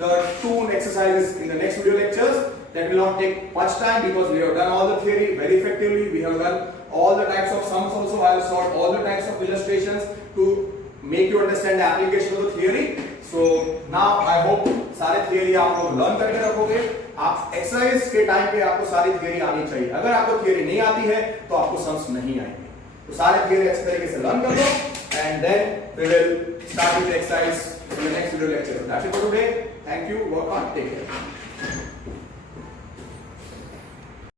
the two exercises in the next video lectures. That will not take much time because we have done all the theory very effectively. We have done all the types of sums also. I have solved all the types of illustrations to make you understand the application of the theory. So now I hope सारे theory आप लोग learn करके रखोगे. आप एक्सरसाइज के टाइम पे आपको सारी थियरी आनी चाहिए. अगर आपको थियरी नहीं आती है तो आपको सम्स नहीं आएंगे. तो सारे थियरी अच्छे तरीके से लर्न कर लो and then we will start with exercise in the next video lecture. That's it for today. Thank you. Work hard. Take care.